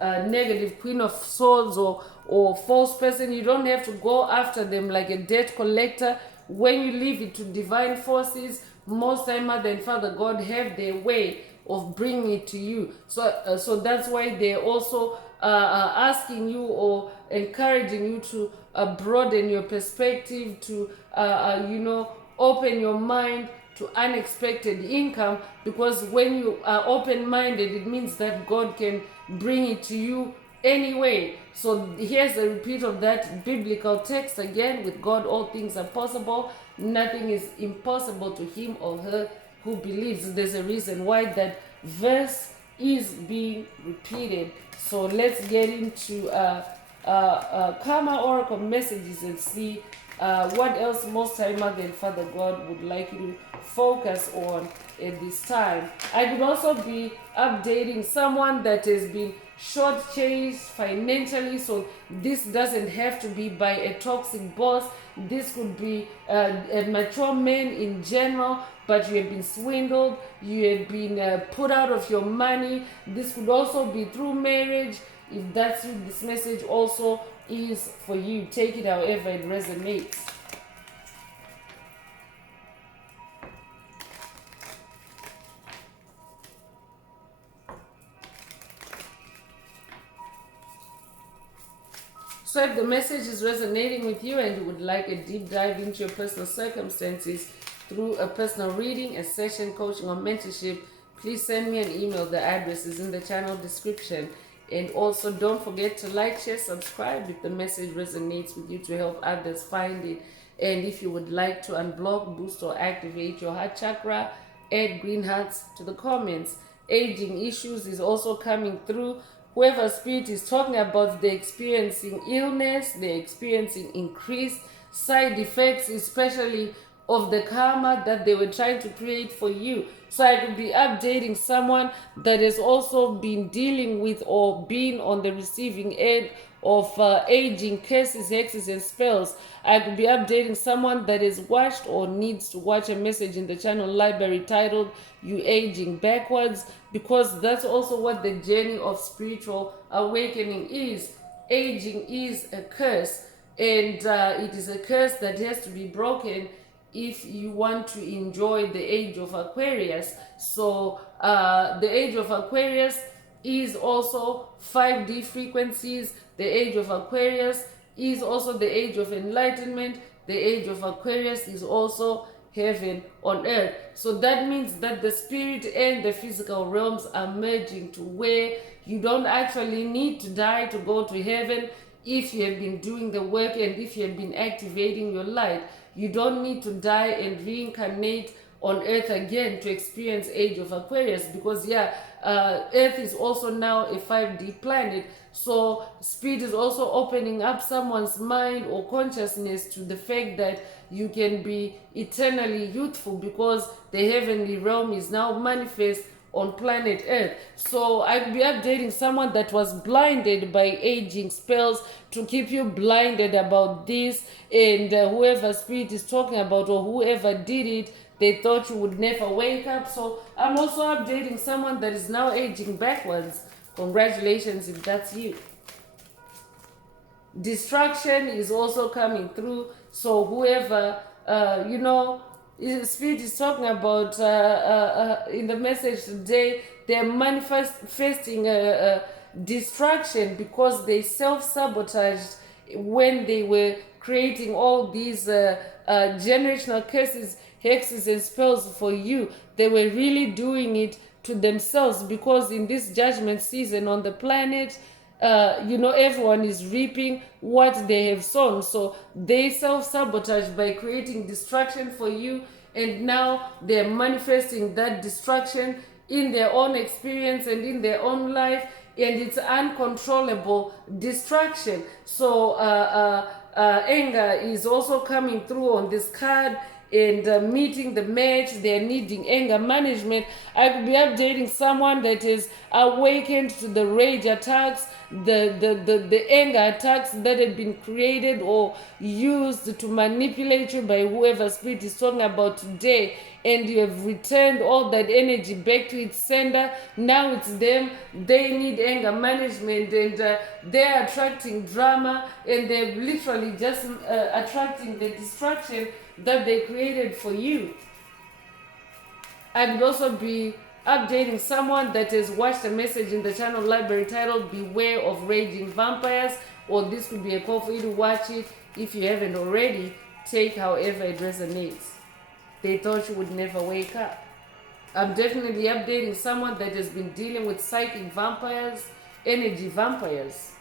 negative queen of swords or false person. You don't have to go after them like a debt collector. When you leave it to divine forces, most time Mother and Father God have their way of bringing it to you. So that's why they're also asking you or encouraging you to broaden your perspective, to open your mind to unexpected income, because when you are open-minded, it means that God can bring it to you anyway. So here's a repeat of that biblical text again: with God all things are possible, nothing is impossible to him or her who believes. There's a reason why that verse is being repeated. So let's get into Karma Oracle messages and see what else Most High Mother and Father God would like you to focus on at this time. I could also be updating someone that has been shortchanged financially, so this doesn't have to be by a toxic boss. This could be a mature man in general, but you have been swindled, you have been put out of your money. This could also be through marriage. If that's you, this message also is for you. Take it however it resonates. So if the message is resonating with you and you would like a deep dive into your personal circumstances through a personal reading, a session, coaching, or mentorship, please send me an email. The address is in the channel description. And also don't forget to like, share, subscribe if the message resonates with you to help others find it. And if you would like to unblock, boost, or activate your heart chakra, add green hearts to the comments. Aging issues is also coming through. Whoever spirit is talking about, they're experiencing illness, they're experiencing increased side effects, especially of the karma that they were trying to create for you. So I could be updating someone that has also been dealing with or been on the receiving end of aging curses, hexes, and spells. I could be updating someone that has watched or needs to watch a message in the channel library titled "You Aging Backwards," because that's also what the journey of spiritual awakening is. Aging is a curse, and it is a curse that has to be broken if you want to enjoy the age of Aquarius. So the age of Aquarius is also 5D frequencies. The age of Aquarius is also the age of enlightenment. The age of Aquarius is also heaven on earth. So that means that the spirit and the physical realms are merging to where you don't actually need to die to go to heaven if you have been doing the work and if you have been activating your light. You don't need to die and reincarnate on earth again to experience age of Aquarius, because earth is also now a 5D planet. So spirit is also opening up someone's mind or consciousness to the fact that you can be eternally youthful, because the heavenly realm is now manifest on planet Earth. So I'd be updating someone that was blinded by aging spells to keep you blinded about this, and whoever spirit is talking about or whoever did it, they thought you would never wake up. So I'm also updating someone that is now aging backwards. Congratulations if that's you. Distraction is also coming through. So whoever spirit is talking about in the message today, they're manifesting distraction because they self-sabotaged when they were creating all these generational curses, hexes, and spells for you. They were really doing it to themselves, because in this judgment season on the planet, everyone is reaping what they have sown. So they self-sabotage by creating distraction for you, and now they're manifesting that distraction in their own experience and in their own life, and it's uncontrollable distraction. So anger is also coming through on this card, and meeting the match. They're needing anger management. I could be updating someone that is awakened to the rage attacks, the anger attacks that have been created or used to manipulate you by whoever spirit is talking about today, and you have returned all that energy back to its sender. Now it's them. They need anger management, and they're attracting drama, and they're literally just attracting the distraction that they created for you. I would also be updating someone that has watched a message in the channel library titled "Beware of Raging Vampires," or this could be a call for you to watch it if you haven't already. Take however it resonates. They thought you would never wake up. I'm definitely updating someone that has been dealing with psychic vampires, energy vampires.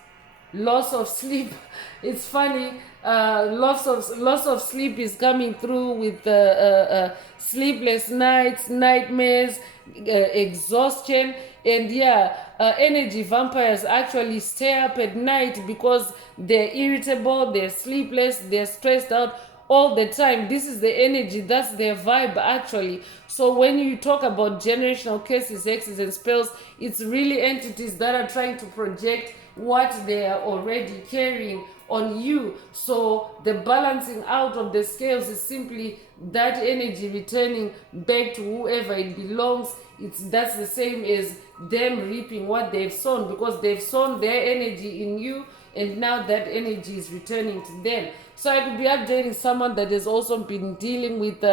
loss of sleep. It's funny. Loss of sleep is coming through with sleepless nights, nightmares, exhaustion, and yeah, energy vampires actually stay up at night because they're irritable, they're sleepless, they're stressed out all the time. This is the energy, that's their vibe actually. So when you talk about generational curses, hexes, and spells, it's really entities that are trying to project what they are already carrying on you. So the balancing out of the scales is simply that energy returning back to whoever it belongs. That's the same as them reaping what they've sown, because they've sown their energy in you, and now that energy is returning to them. So I could be updating someone that has also been dealing with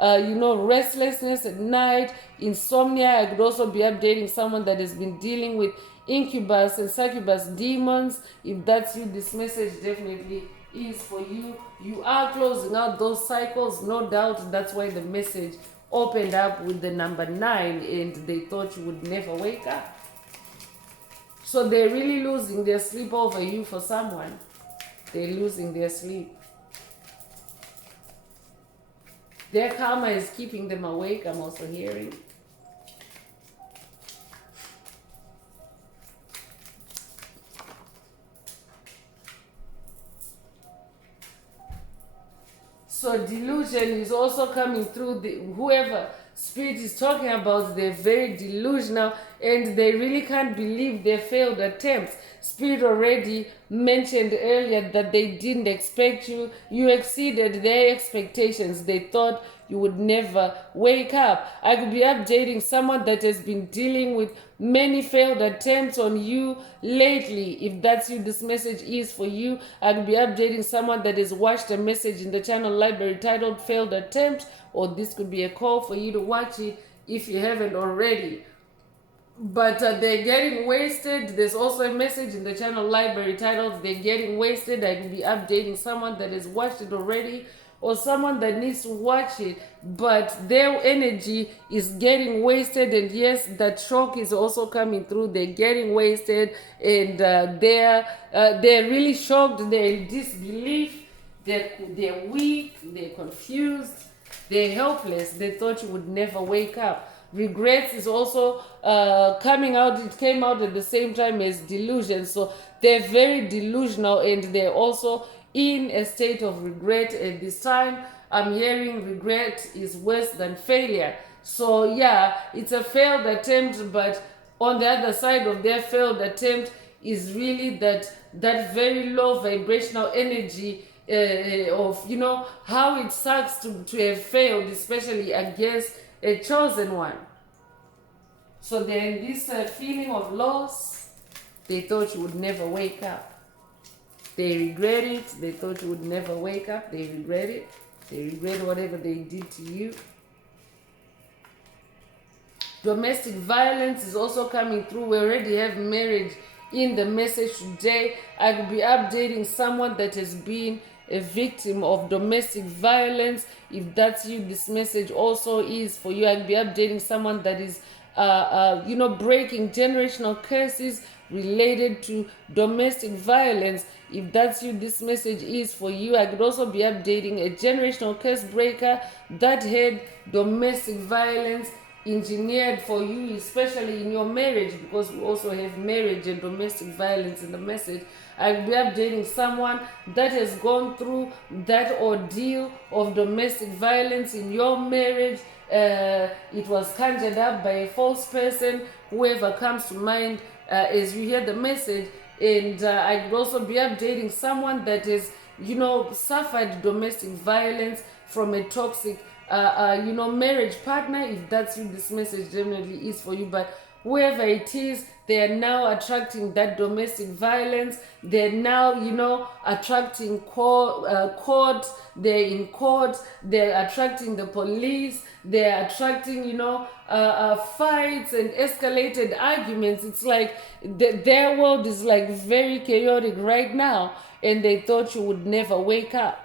restlessness at night, insomnia. I could also be updating someone that has been dealing with incubus and succubus demons. If that's you, this message definitely is for you. You are closing out those cycles, no doubt. That's why the message opened up with the number 9, and they thought you would never wake up. So they're really losing their sleep over you. For someone, they're losing their sleep. Their karma is keeping them awake, I'm also hearing. So delusion is also coming through. Whoever spirit is talking about, they're very delusional, and they really can't believe their failed attempts. Spirit already mentioned earlier that they didn't expect you. You exceeded their expectations. They thought you would never wake up. I could be updating someone that has been dealing with many failed attempts on you lately. If that's you, this message is for you. I could be updating someone that has watched a message in the channel library titled Failed Attempt, or this could be a call for you to watch it if you haven't already. But they're getting wasted. There's also a message in the channel library titled They're Getting Wasted. I can be updating someone that has watched it already, or someone that needs to watch it, but their energy is getting wasted. And yes, that shock is also coming through. They're getting wasted, and they're really shocked. They're in disbelief. They're weak. They're confused. They're helpless. They thought you would never wake up. Regrets is also coming out. It came out at the same time as delusion. So they're very delusional, and they're also in a state of regret at this time. I'm hearing regret is worse than failure. So yeah, it's a failed attempt, but on the other side of their failed attempt is really that very low vibrational energy of how it sucks to have failed, especially against a chosen one. So then this feeling of loss, they thought you would never wake up. They regret it. They thought you would never wake up. They regret it. They regret whatever they did to you. Domestic violence is also coming through. We already have marriage in the message today. I could be updating someone that has been a victim of domestic violence. If that's you, this message also is for you. I'll be updating someone that is breaking generational curses related to domestic violence. If that's you, this message is for you. I could also be updating a generational curse breaker that had domestic violence engineered for you, especially in your marriage, because we also have marriage and domestic violence in the message. I'll be updating someone that has gone through that ordeal of domestic violence in your marriage. It was conjured up by a false person, whoever comes to mind as you hear the message. And I could also be updating someone that has, suffered domestic violence from a toxic, marriage partner. If that's you, this message definitely is for you. But whoever it is, they are now attracting that domestic violence. They're now, attracting court. They're in court. They're attracting the police. They're attracting, fights and escalated arguments. It's like their world is like very chaotic right now, and they thought you would never wake up.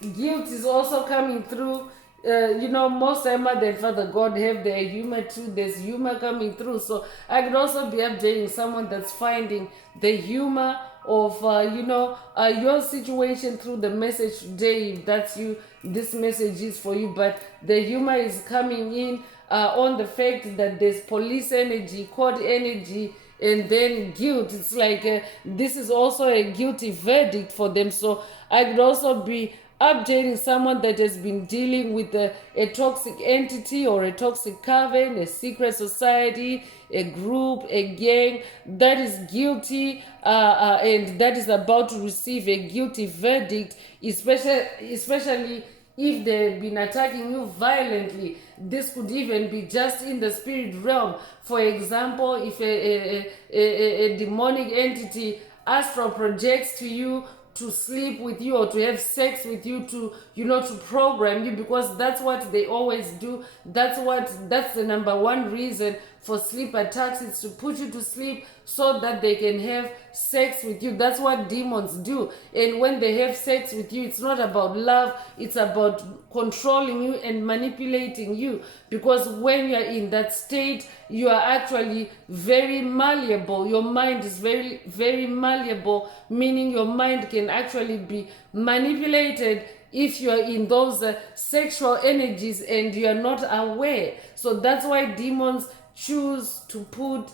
Guilt is also coming through. most time Mother and Father God have their humor too. There's humor coming through. So I could also be updating someone that's finding the humor of, your situation through the message today. If that's you, this message is for you. But the humor is coming in on the fact that there's police energy, court energy, and then guilt. It's like this is also a guilty verdict for them. So I could also be updating someone that has been dealing with a toxic entity or a toxic coven, a secret society, a group, a gang that is guilty and that is about to receive a guilty verdict, especially if they've been attacking you violently. This could even be just in the spirit realm. For example, if a demonic entity astral projects to you to sleep with you or to have sex with you, to to program you, because that's what they always do. That's the number one reason for sleep attacks, is to put you to sleep so that they can have sex with you. That's what demons do. And when they have sex with you, it's not about love, it's about controlling you and manipulating you. Because when you're in that state, you are actually very malleable. Your mind is very, very malleable, meaning your mind can actually be manipulated if you're in those sexual energies and you're not aware. So that's why demons choose to put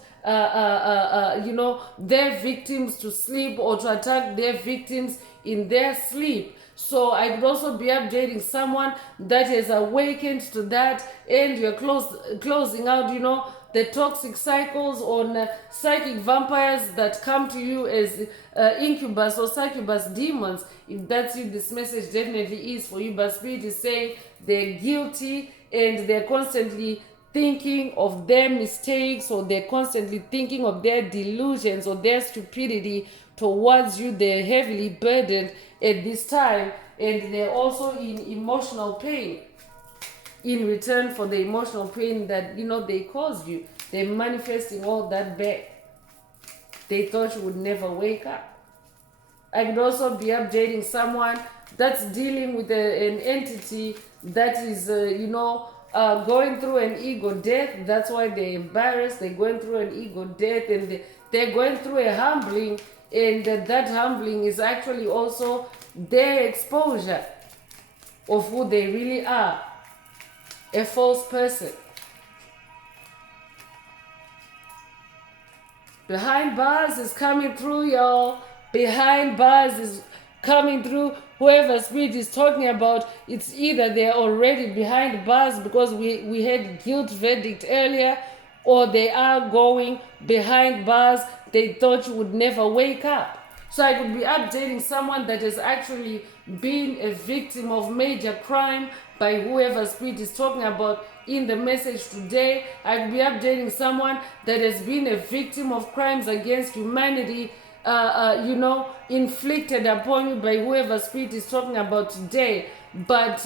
their victims to sleep, or to attack their victims in their sleep. So I could also be updating someone that has awakened to that, and you're closing out the toxic cycles on psychic vampires that come to you as incubus or succubus demons. If that's you, this message definitely is for you. But Spirit is saying they're guilty and they're constantly thinking of their mistakes, or they're constantly thinking of their delusions or their stupidity towards you. They're heavily burdened at this time, and they're also in emotional pain in return for the emotional pain that they caused you. They're manifesting all that back. They thought you would never wake up. I could also be updating someone that's dealing with an entity that is going through an ego death. That's why they're embarrassed. They're going through an ego death, and they're going through a humbling, and that humbling is actually also their exposure of who they really are, a false person. Behind bars is coming through, y'all. Behind bars is coming through. Whoever Spirit is talking about, it's either they're already behind bars because we had guilt verdict earlier, or they are going behind bars. They thought you would never wake up. So I could be updating someone that has actually been a victim of major crime by whoever Spirit is talking about in the message today. I could be updating someone that has been a victim of crimes against humanity, inflicted upon you by whoever Spirit is talking about today. But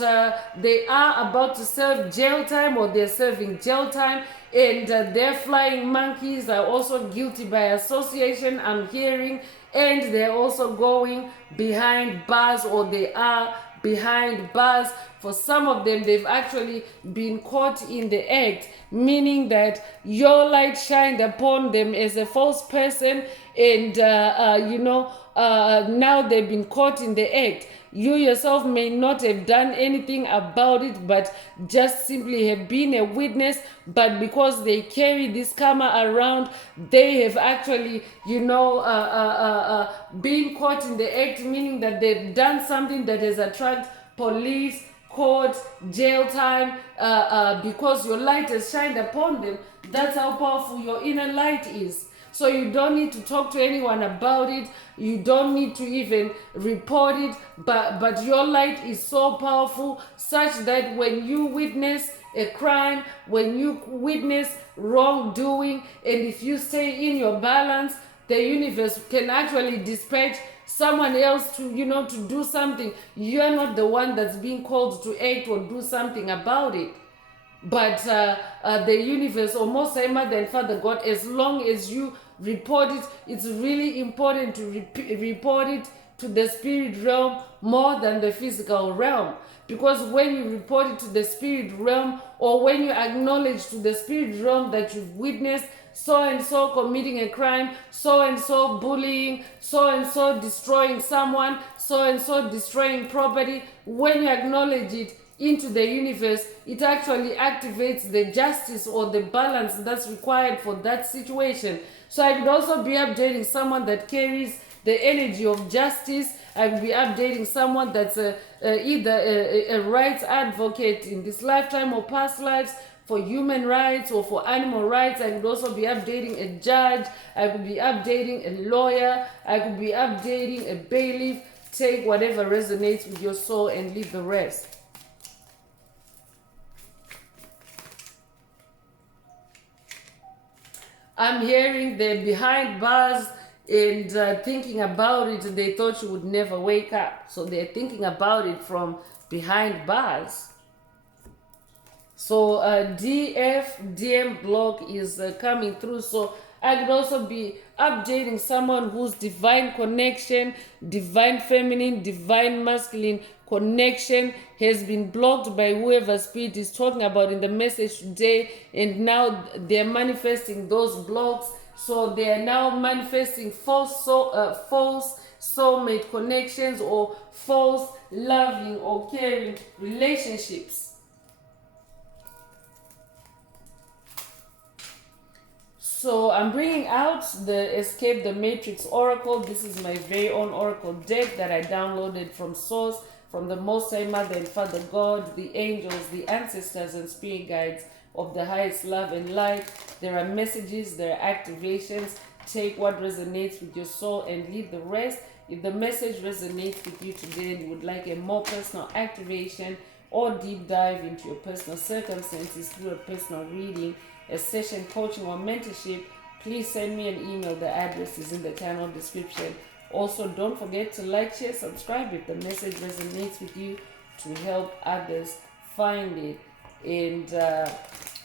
they are about to serve jail time, or they're serving jail time, and their flying monkeys are also guilty by association, I'm hearing, and they're also going behind bars, or they are behind bars. For some of them, they've actually been caught in the act, meaning that your light shined upon them as a false person, and now they've been caught in the act. You yourself may not have done anything about it, but just simply have been a witness. But because they carry this karma around, they have actually, been caught in the act, meaning that they've done something that has attracted police, court, jail time, because your light has shined upon them. That's how powerful your inner light is. So you don't need to talk to anyone about it. You don't need to even report it. But your light is so powerful, such that when you witness a crime, when you witness wrongdoing, and if you stay in your balance, the universe can actually dispatch someone else to do something. You're not the one that's being called to act or do something about it. But the universe, or most High Mother and Father God, as long as you report it, it's really important to report it to the spirit realm more than the physical realm. Because when you report it to the spirit realm, or when you acknowledge to the spirit realm that you've witnessed so and so committing a crime, so and so bullying, so and so destroying someone, so and so destroying property, when you acknowledge it into the universe, it actually activates the justice or the balance that's required for that situation. So I could also be updating someone that carries the energy of justice. I could be updating someone that's either a rights advocate in this lifetime or past lives for human rights or for animal rights. I could also be updating a judge. I could be updating a lawyer. I could be updating a bailiff. Take whatever resonates with your soul and leave the rest. I'm hearing they're behind bars and thinking about it. They thought you would never wake up. So they're thinking about it from behind bars. So DM block is coming through. So I could also be updating someone whose divine connection, divine feminine, divine masculine connection has been blocked by whoever spirit is talking about in the message today, and now they're manifesting those blocks. So they are now manifesting false soulmate connections or false loving or caring relationships. So I'm bringing out the Escape the Matrix Oracle. This is my very own Oracle deck that I downloaded from Source, from the Most High Mother and Father God, the angels, the ancestors and spirit guides of the highest love and light. There are messages, there are activations. Take what resonates with your soul and leave the rest. If the message resonates with you today and you would like a more personal activation or deep dive into your personal circumstances through a personal reading, a session, coaching, or mentorship, please send me an email. The address is in the channel description. Also, don't forget to like, share, subscribe if the message resonates with you to help others find it. And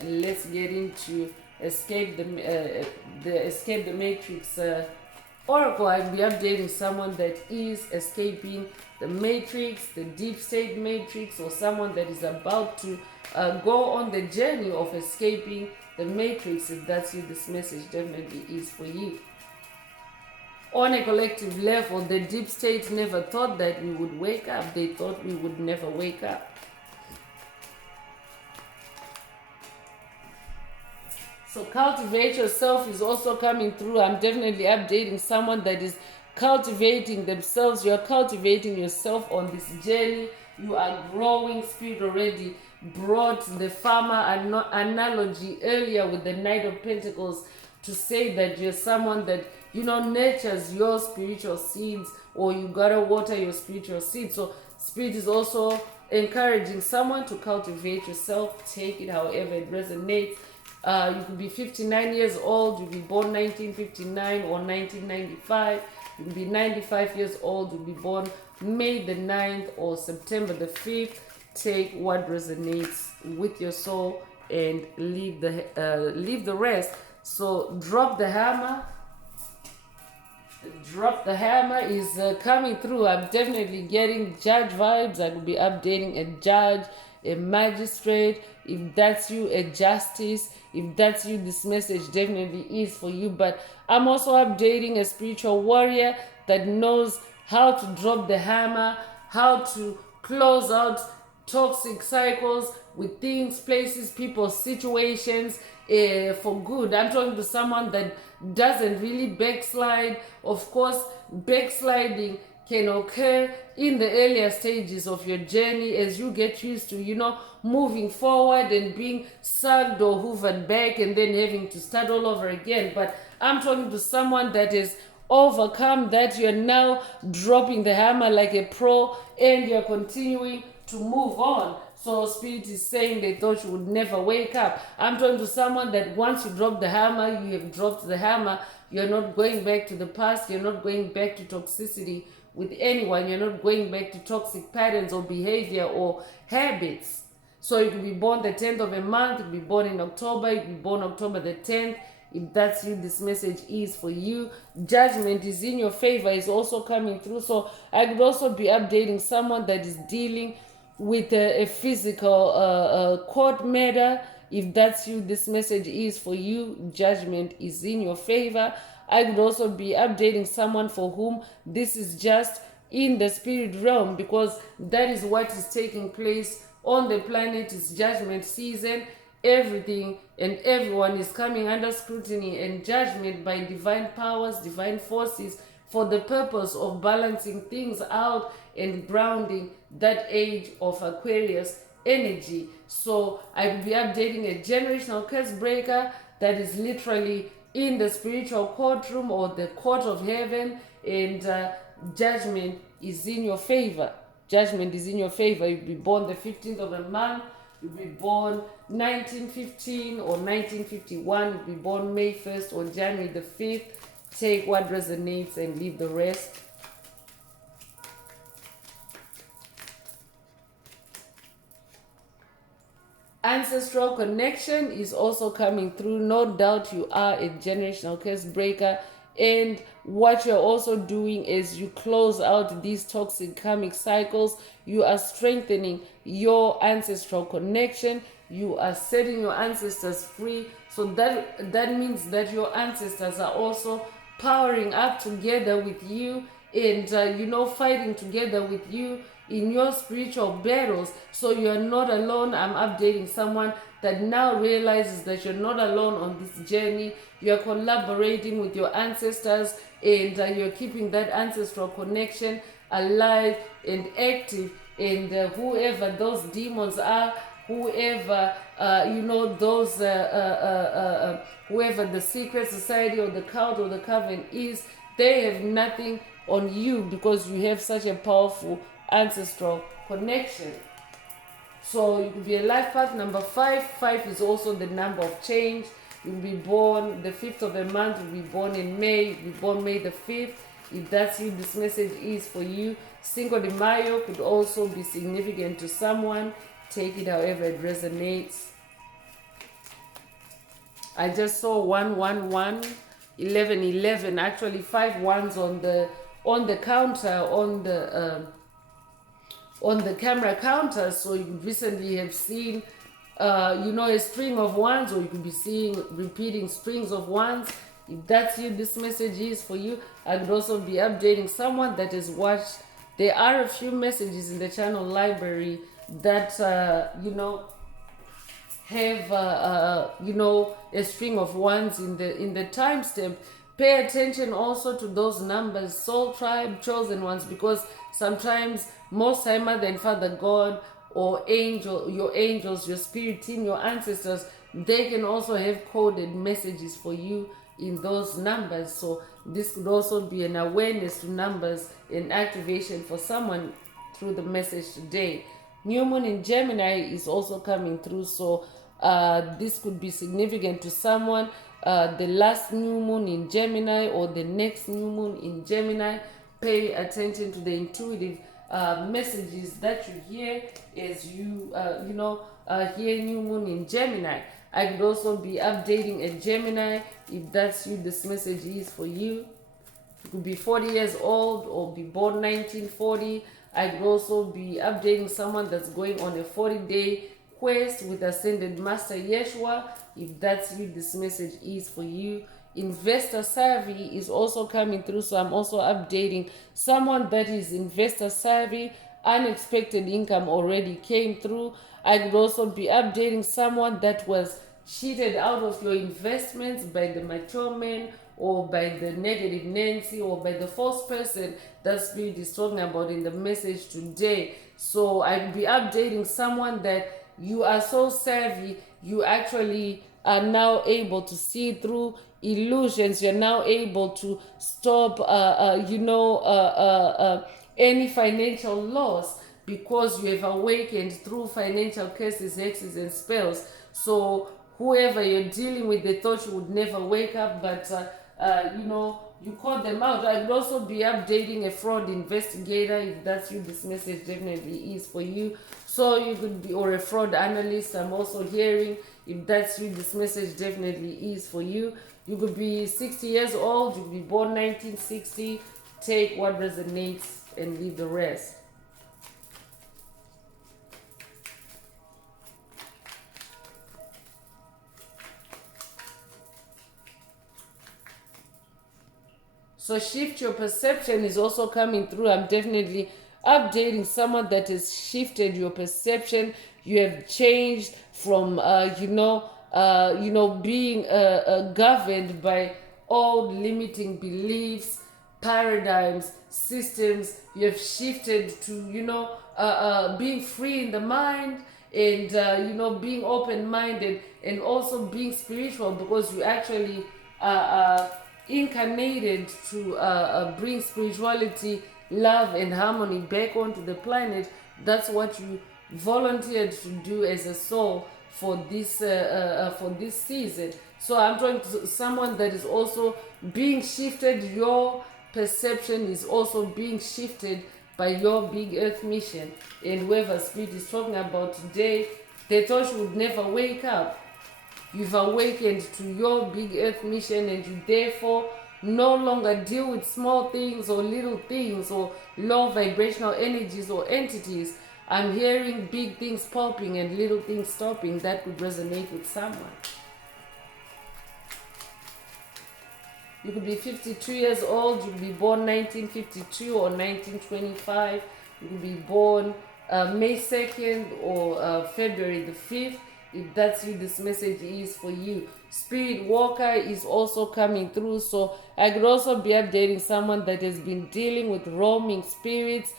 let's get into Escape the Matrix Oracle. I'll be updating someone that is escaping the Matrix, the deep state Matrix, or someone that is about to go on the journey of escaping the Matrix. If that's you, this message definitely is for you. On a collective level, the deep state never thought that we would wake up. They thought we would never wake up. So cultivate yourself is also coming through. I'm definitely updating someone that is cultivating themselves. You're cultivating yourself on this journey. You are growing. Spirit already brought the farmer analogy earlier with the Knight of Pentacles to say that you're someone that, nurtures your spiritual seeds, or you gotta water your spiritual seeds. So Spirit is also encouraging someone to cultivate yourself. Take it however it resonates. You could be 59 years old, you could be born 1959 or 1995. You could be 95 years old, you could be born May the 9th or September the 5th. Take what resonates with your soul and leave the rest. So drop the hammer. Drop the hammer is coming through. I'm definitely getting judge vibes. I could be updating a judge, a magistrate. If that's you, a justice. If that's you, this message definitely is for you. But I'm also updating a spiritual warrior that knows how to drop the hammer, how to close out toxic cycles with things, places, people, situations for good. I'm talking to someone that doesn't really backslide. Of course, backsliding can occur in the earlier stages of your journey as you get used to, moving forward and being sucked or hoovered back and then having to start all over again. But I'm talking to someone that is overcome that. You're now dropping the hammer like a pro and you're continuing to move on. So Spirit is saying they thought you would never wake up. I'm talking to someone that once you drop the hammer, you have dropped the hammer. You're not going back to the past. You're not going back to toxicity with anyone. You're not going back to toxic patterns or behavior or habits. So you could be born the 10th of a month, you could be born in October, you could be born October the 10th. If that's you, this message is for you. Judgment is in your favor, is also coming through. So I could also be updating someone that is dealing with a physical court matter. If that's you, this message is for you. Judgment is in your favor. I could also be updating someone for whom this is just in the spirit realm, because that is what is taking place on the planet. It's judgment season. Everything and everyone is coming under scrutiny and judgment by divine powers, divine forces, for the purpose of balancing things out and grounding that age of Aquarius energy. So I will be updating a generational curse breaker that is literally in the spiritual courtroom or the court of heaven, and judgment is in your favor. Judgment is in your favor. You'll be born the 15th of a month. You'll be born 1915 or 1951. You'll be born May 1st or January the 5th. Take what resonates and leave the rest. Ancestral connection is also coming through. No doubt you are a generational curse breaker. And what you're also doing is you close out these toxic karmic cycles. You are strengthening your ancestral connection. You are setting your ancestors free. So that means that your ancestors are also powering up together with you, and fighting together with you in your spiritual battles. So you're not alone. I'm updating someone that now realizes that you're not alone on this journey. You're collaborating with your ancestors, and you're keeping that ancestral connection alive and active. And whoever those demons are, whoever whoever the secret society or the cult or the coven is, they have nothing on you, because you have such a powerful ancestral connection. So you could be a life path number 5. 5 is also the number of change. You'll be born the 5th of the month. You'll be born in May. You'll be born May the 5th. If that's you, this message is for you. Cinco de Mayo could also be significant to someone. Take it however it resonates. I just saw 111, 1111. Actually, 5 ones on the counter, on the camera counter. So you could recently have seen a string of ones, or you could be seeing repeating strings of ones. If that's you, this message is for you. I could also be updating someone that has watched. There are a few messages in the channel library that have a string of ones in the timestamp. Pay attention also to those numbers, soul tribe, chosen ones, because sometimes, most time, Mother and Father God or your angels, your spirit team, your ancestors, they can also have coded messages for you in those numbers. So this could also be an awareness to numbers and activation for someone through the message today. New moon in Gemini is also coming through, so this could be significant to someone. The last new moon in Gemini or the next new moon in Gemini. Pay attention to the intuitive messages that you hear as you hear new moon in Gemini. I could also be updating a Gemini. If that's you, this message is for you. You could be 40 years old or be born 1940. I could also be updating someone that's going on a 40-day quest with Ascended Master Yeshua. If that's you, this message is for you. Investor savvy is also coming through, so I'm also updating someone that is investor savvy. Unexpected income already came through. I could also be updating someone that was cheated out of your investments by the mature man, or by the negative Nancy, or by the false person that Spirit is talking about in the message today. So I'll be updating someone that you are so savvy, you actually are now able to see through illusions. You're now able to stop, any financial loss, because you have awakened through financial curses, hexes, and spells. So whoever you're dealing with, they thought you would never wake up, but you called them out. I would also be updating a fraud investigator. If that's you, this message definitely is for you. So you could be, or a fraud analyst, I'm also hearing. If that's you, this message definitely is for you. You could be 60 years old, you could be born 1960. Take what resonates and leave the rest. So shift your perception is also coming through. I'm definitely updating someone that has shifted your perception. You have changed from being governed by old limiting beliefs, paradigms, systems. You have shifted to being free in the mind, and being open-minded, and also being spiritual, because you actually incarnated to bring spirituality, love, and harmony back onto the planet. That's what you volunteered to do as a soul for this season. So I'm trying to someone that is also being shifted. Your perception is also being shifted by your big earth mission. And whoever spirit is talking about today, they thought you would never wake up. You've awakened to your big earth mission, and you therefore no longer deal with small things or little things or low vibrational energies or entities. I'm hearing big things popping and little things stopping. That could resonate with someone. You could be 52 years old, you could be born 1952 or 1925. You could be born May 2nd or February the 5th. If that's you, this message is for you. Spirit Walker is also coming through. So I could also be updating someone that has been dealing with roaming spirits,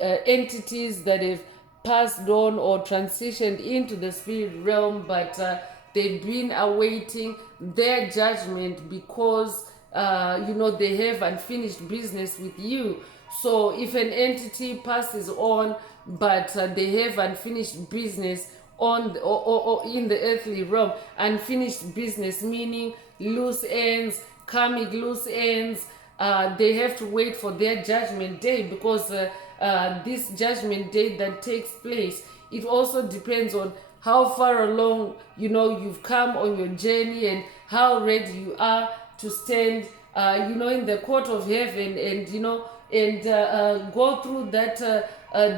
entities that have passed on or transitioned into the spirit realm, but they've been awaiting their judgment because they have unfinished business with you. So if an entity passes on, but they have unfinished business on or in the earthly realm, unfinished business meaning loose ends, karmic loose ends, they have to wait for their judgment day, because this judgment day that takes place, it also depends on how far along you've come on your journey, and how ready you are to stand in the court of heaven, and go through that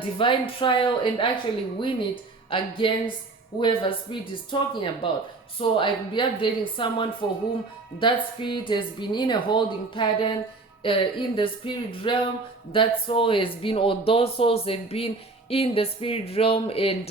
divine trial and actually win it against whoever spirit is talking about. So I will be updating someone for whom that spirit has been in a holding pattern in the spirit realm. That soul has been, or those souls have been in the spirit realm, and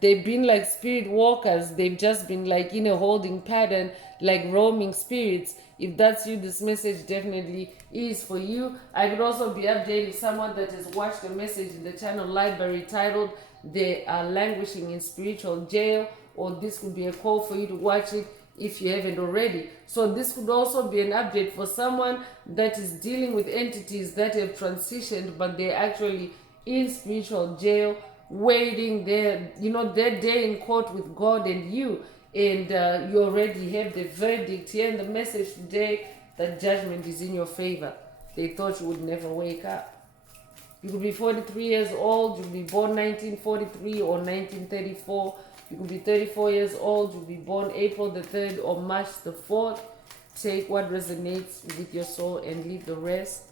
they've been like spirit walkers. They've just been like in a holding pattern, like roaming spirits. If that's you, this message definitely is for you. I could also be updating someone that has watched a message in the channel library titled "They Are Languishing in Spiritual Jail," or this could be a call for you to watch it if you haven't already. So this could also be an update for someone that is dealing with entities that have transitioned, but they're actually in spiritual jail, waiting their day in court with God and you. And you already have the verdict here in the message today that judgment is in your favor. They thought you would never wake up. You could be 43 years old, you could be born 1943 or 1934. You could be 34 years old, you could be born April the 3rd or March the 4th. Take what resonates with your soul and leave the rest.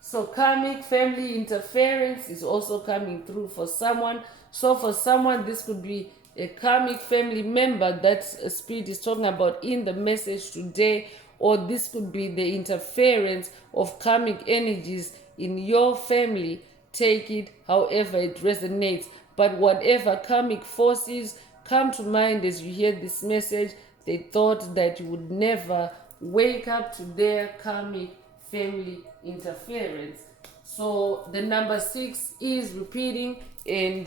So karmic family interference is also coming through for someone. So for someone, this could be a karmic family member that spirit is talking about in the message today, or this could be the interference of karmic energies in your family. Take it however it resonates. But whatever karmic forces come to mind as you hear this message, they thought that you would never wake up to their karmic family interference. So the number 6 is repeating, and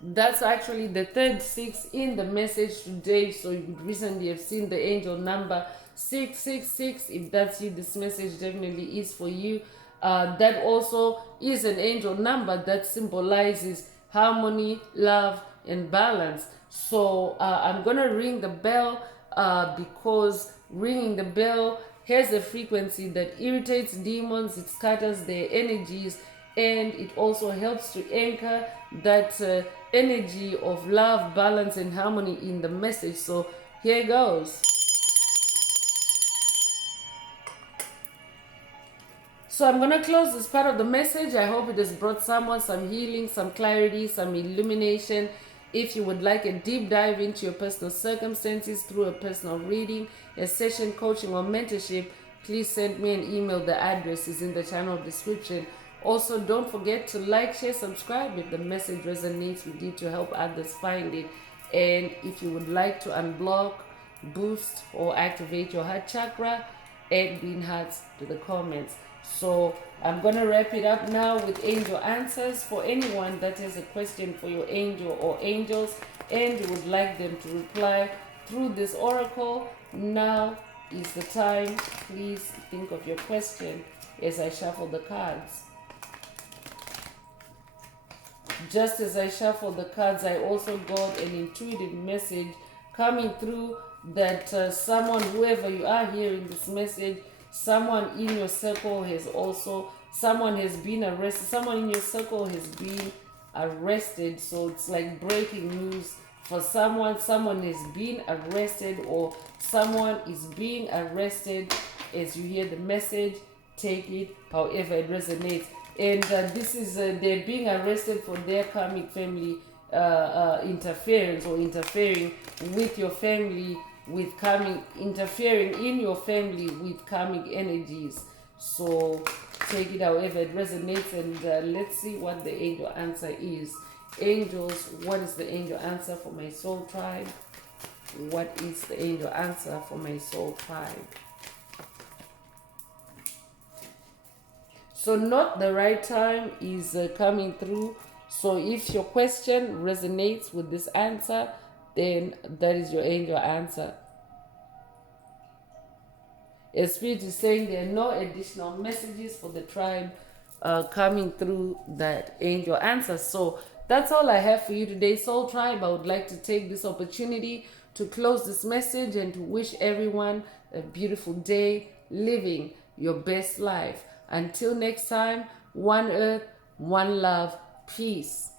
that's actually the third 6 in the message today. So you could recently have seen the angel number 666. If that's you, this message definitely is for you. That also is an angel number that symbolizes harmony, love, and balance. So I'm gonna ring the bell because ringing the bell has a frequency that irritates demons, it scatters their energies, and it also helps to anchor that energy of love, balance, and harmony in the message. So here goes. So I'm going to close this part of the message. I hope it has brought someone some healing, some clarity, some illumination. If you would like a deep dive into your personal circumstances through a personal reading, a session, coaching, or mentorship, please send me an email. The address is in the channel description. Also, don't forget to like, share, subscribe if the message resonates with you to help others find it. And if you would like to unblock, boost, or activate your heart chakra, add green hearts to the comments. So I'm going to wrap it up now with angel answers. For anyone that has a question for your angel or angels and you would like them to reply through this oracle, now is the time. Please think of your question as I shuffle the cards. Just as I shuffle the cards, I also got an intuitive message coming through that someone, whoever you are hearing this message, someone in your circle someone has been arrested. Someone in your circle has been arrested. So it's like breaking news for someone. Someone has been arrested or someone is being arrested. As you hear the message, take it however it resonates. And this is, they're being arrested for their karmic family interference or interfering with your family, with karmic, interfering in your family with karmic energies. So take it however it resonates, and let's see what the angel answer is. Angels, what is the angel answer for my soul tribe? What is the angel answer for my soul tribe? So not the right time is coming through. So if your question resonates with this answer, then that is your angel answer. A spirit is saying there are no additional messages for the tribe coming through that angel answer. So that's all I have for you today, soul tribe. I would like to take this opportunity to close this message and to wish everyone a beautiful day, living your best life. Until next time, one earth, one love, peace.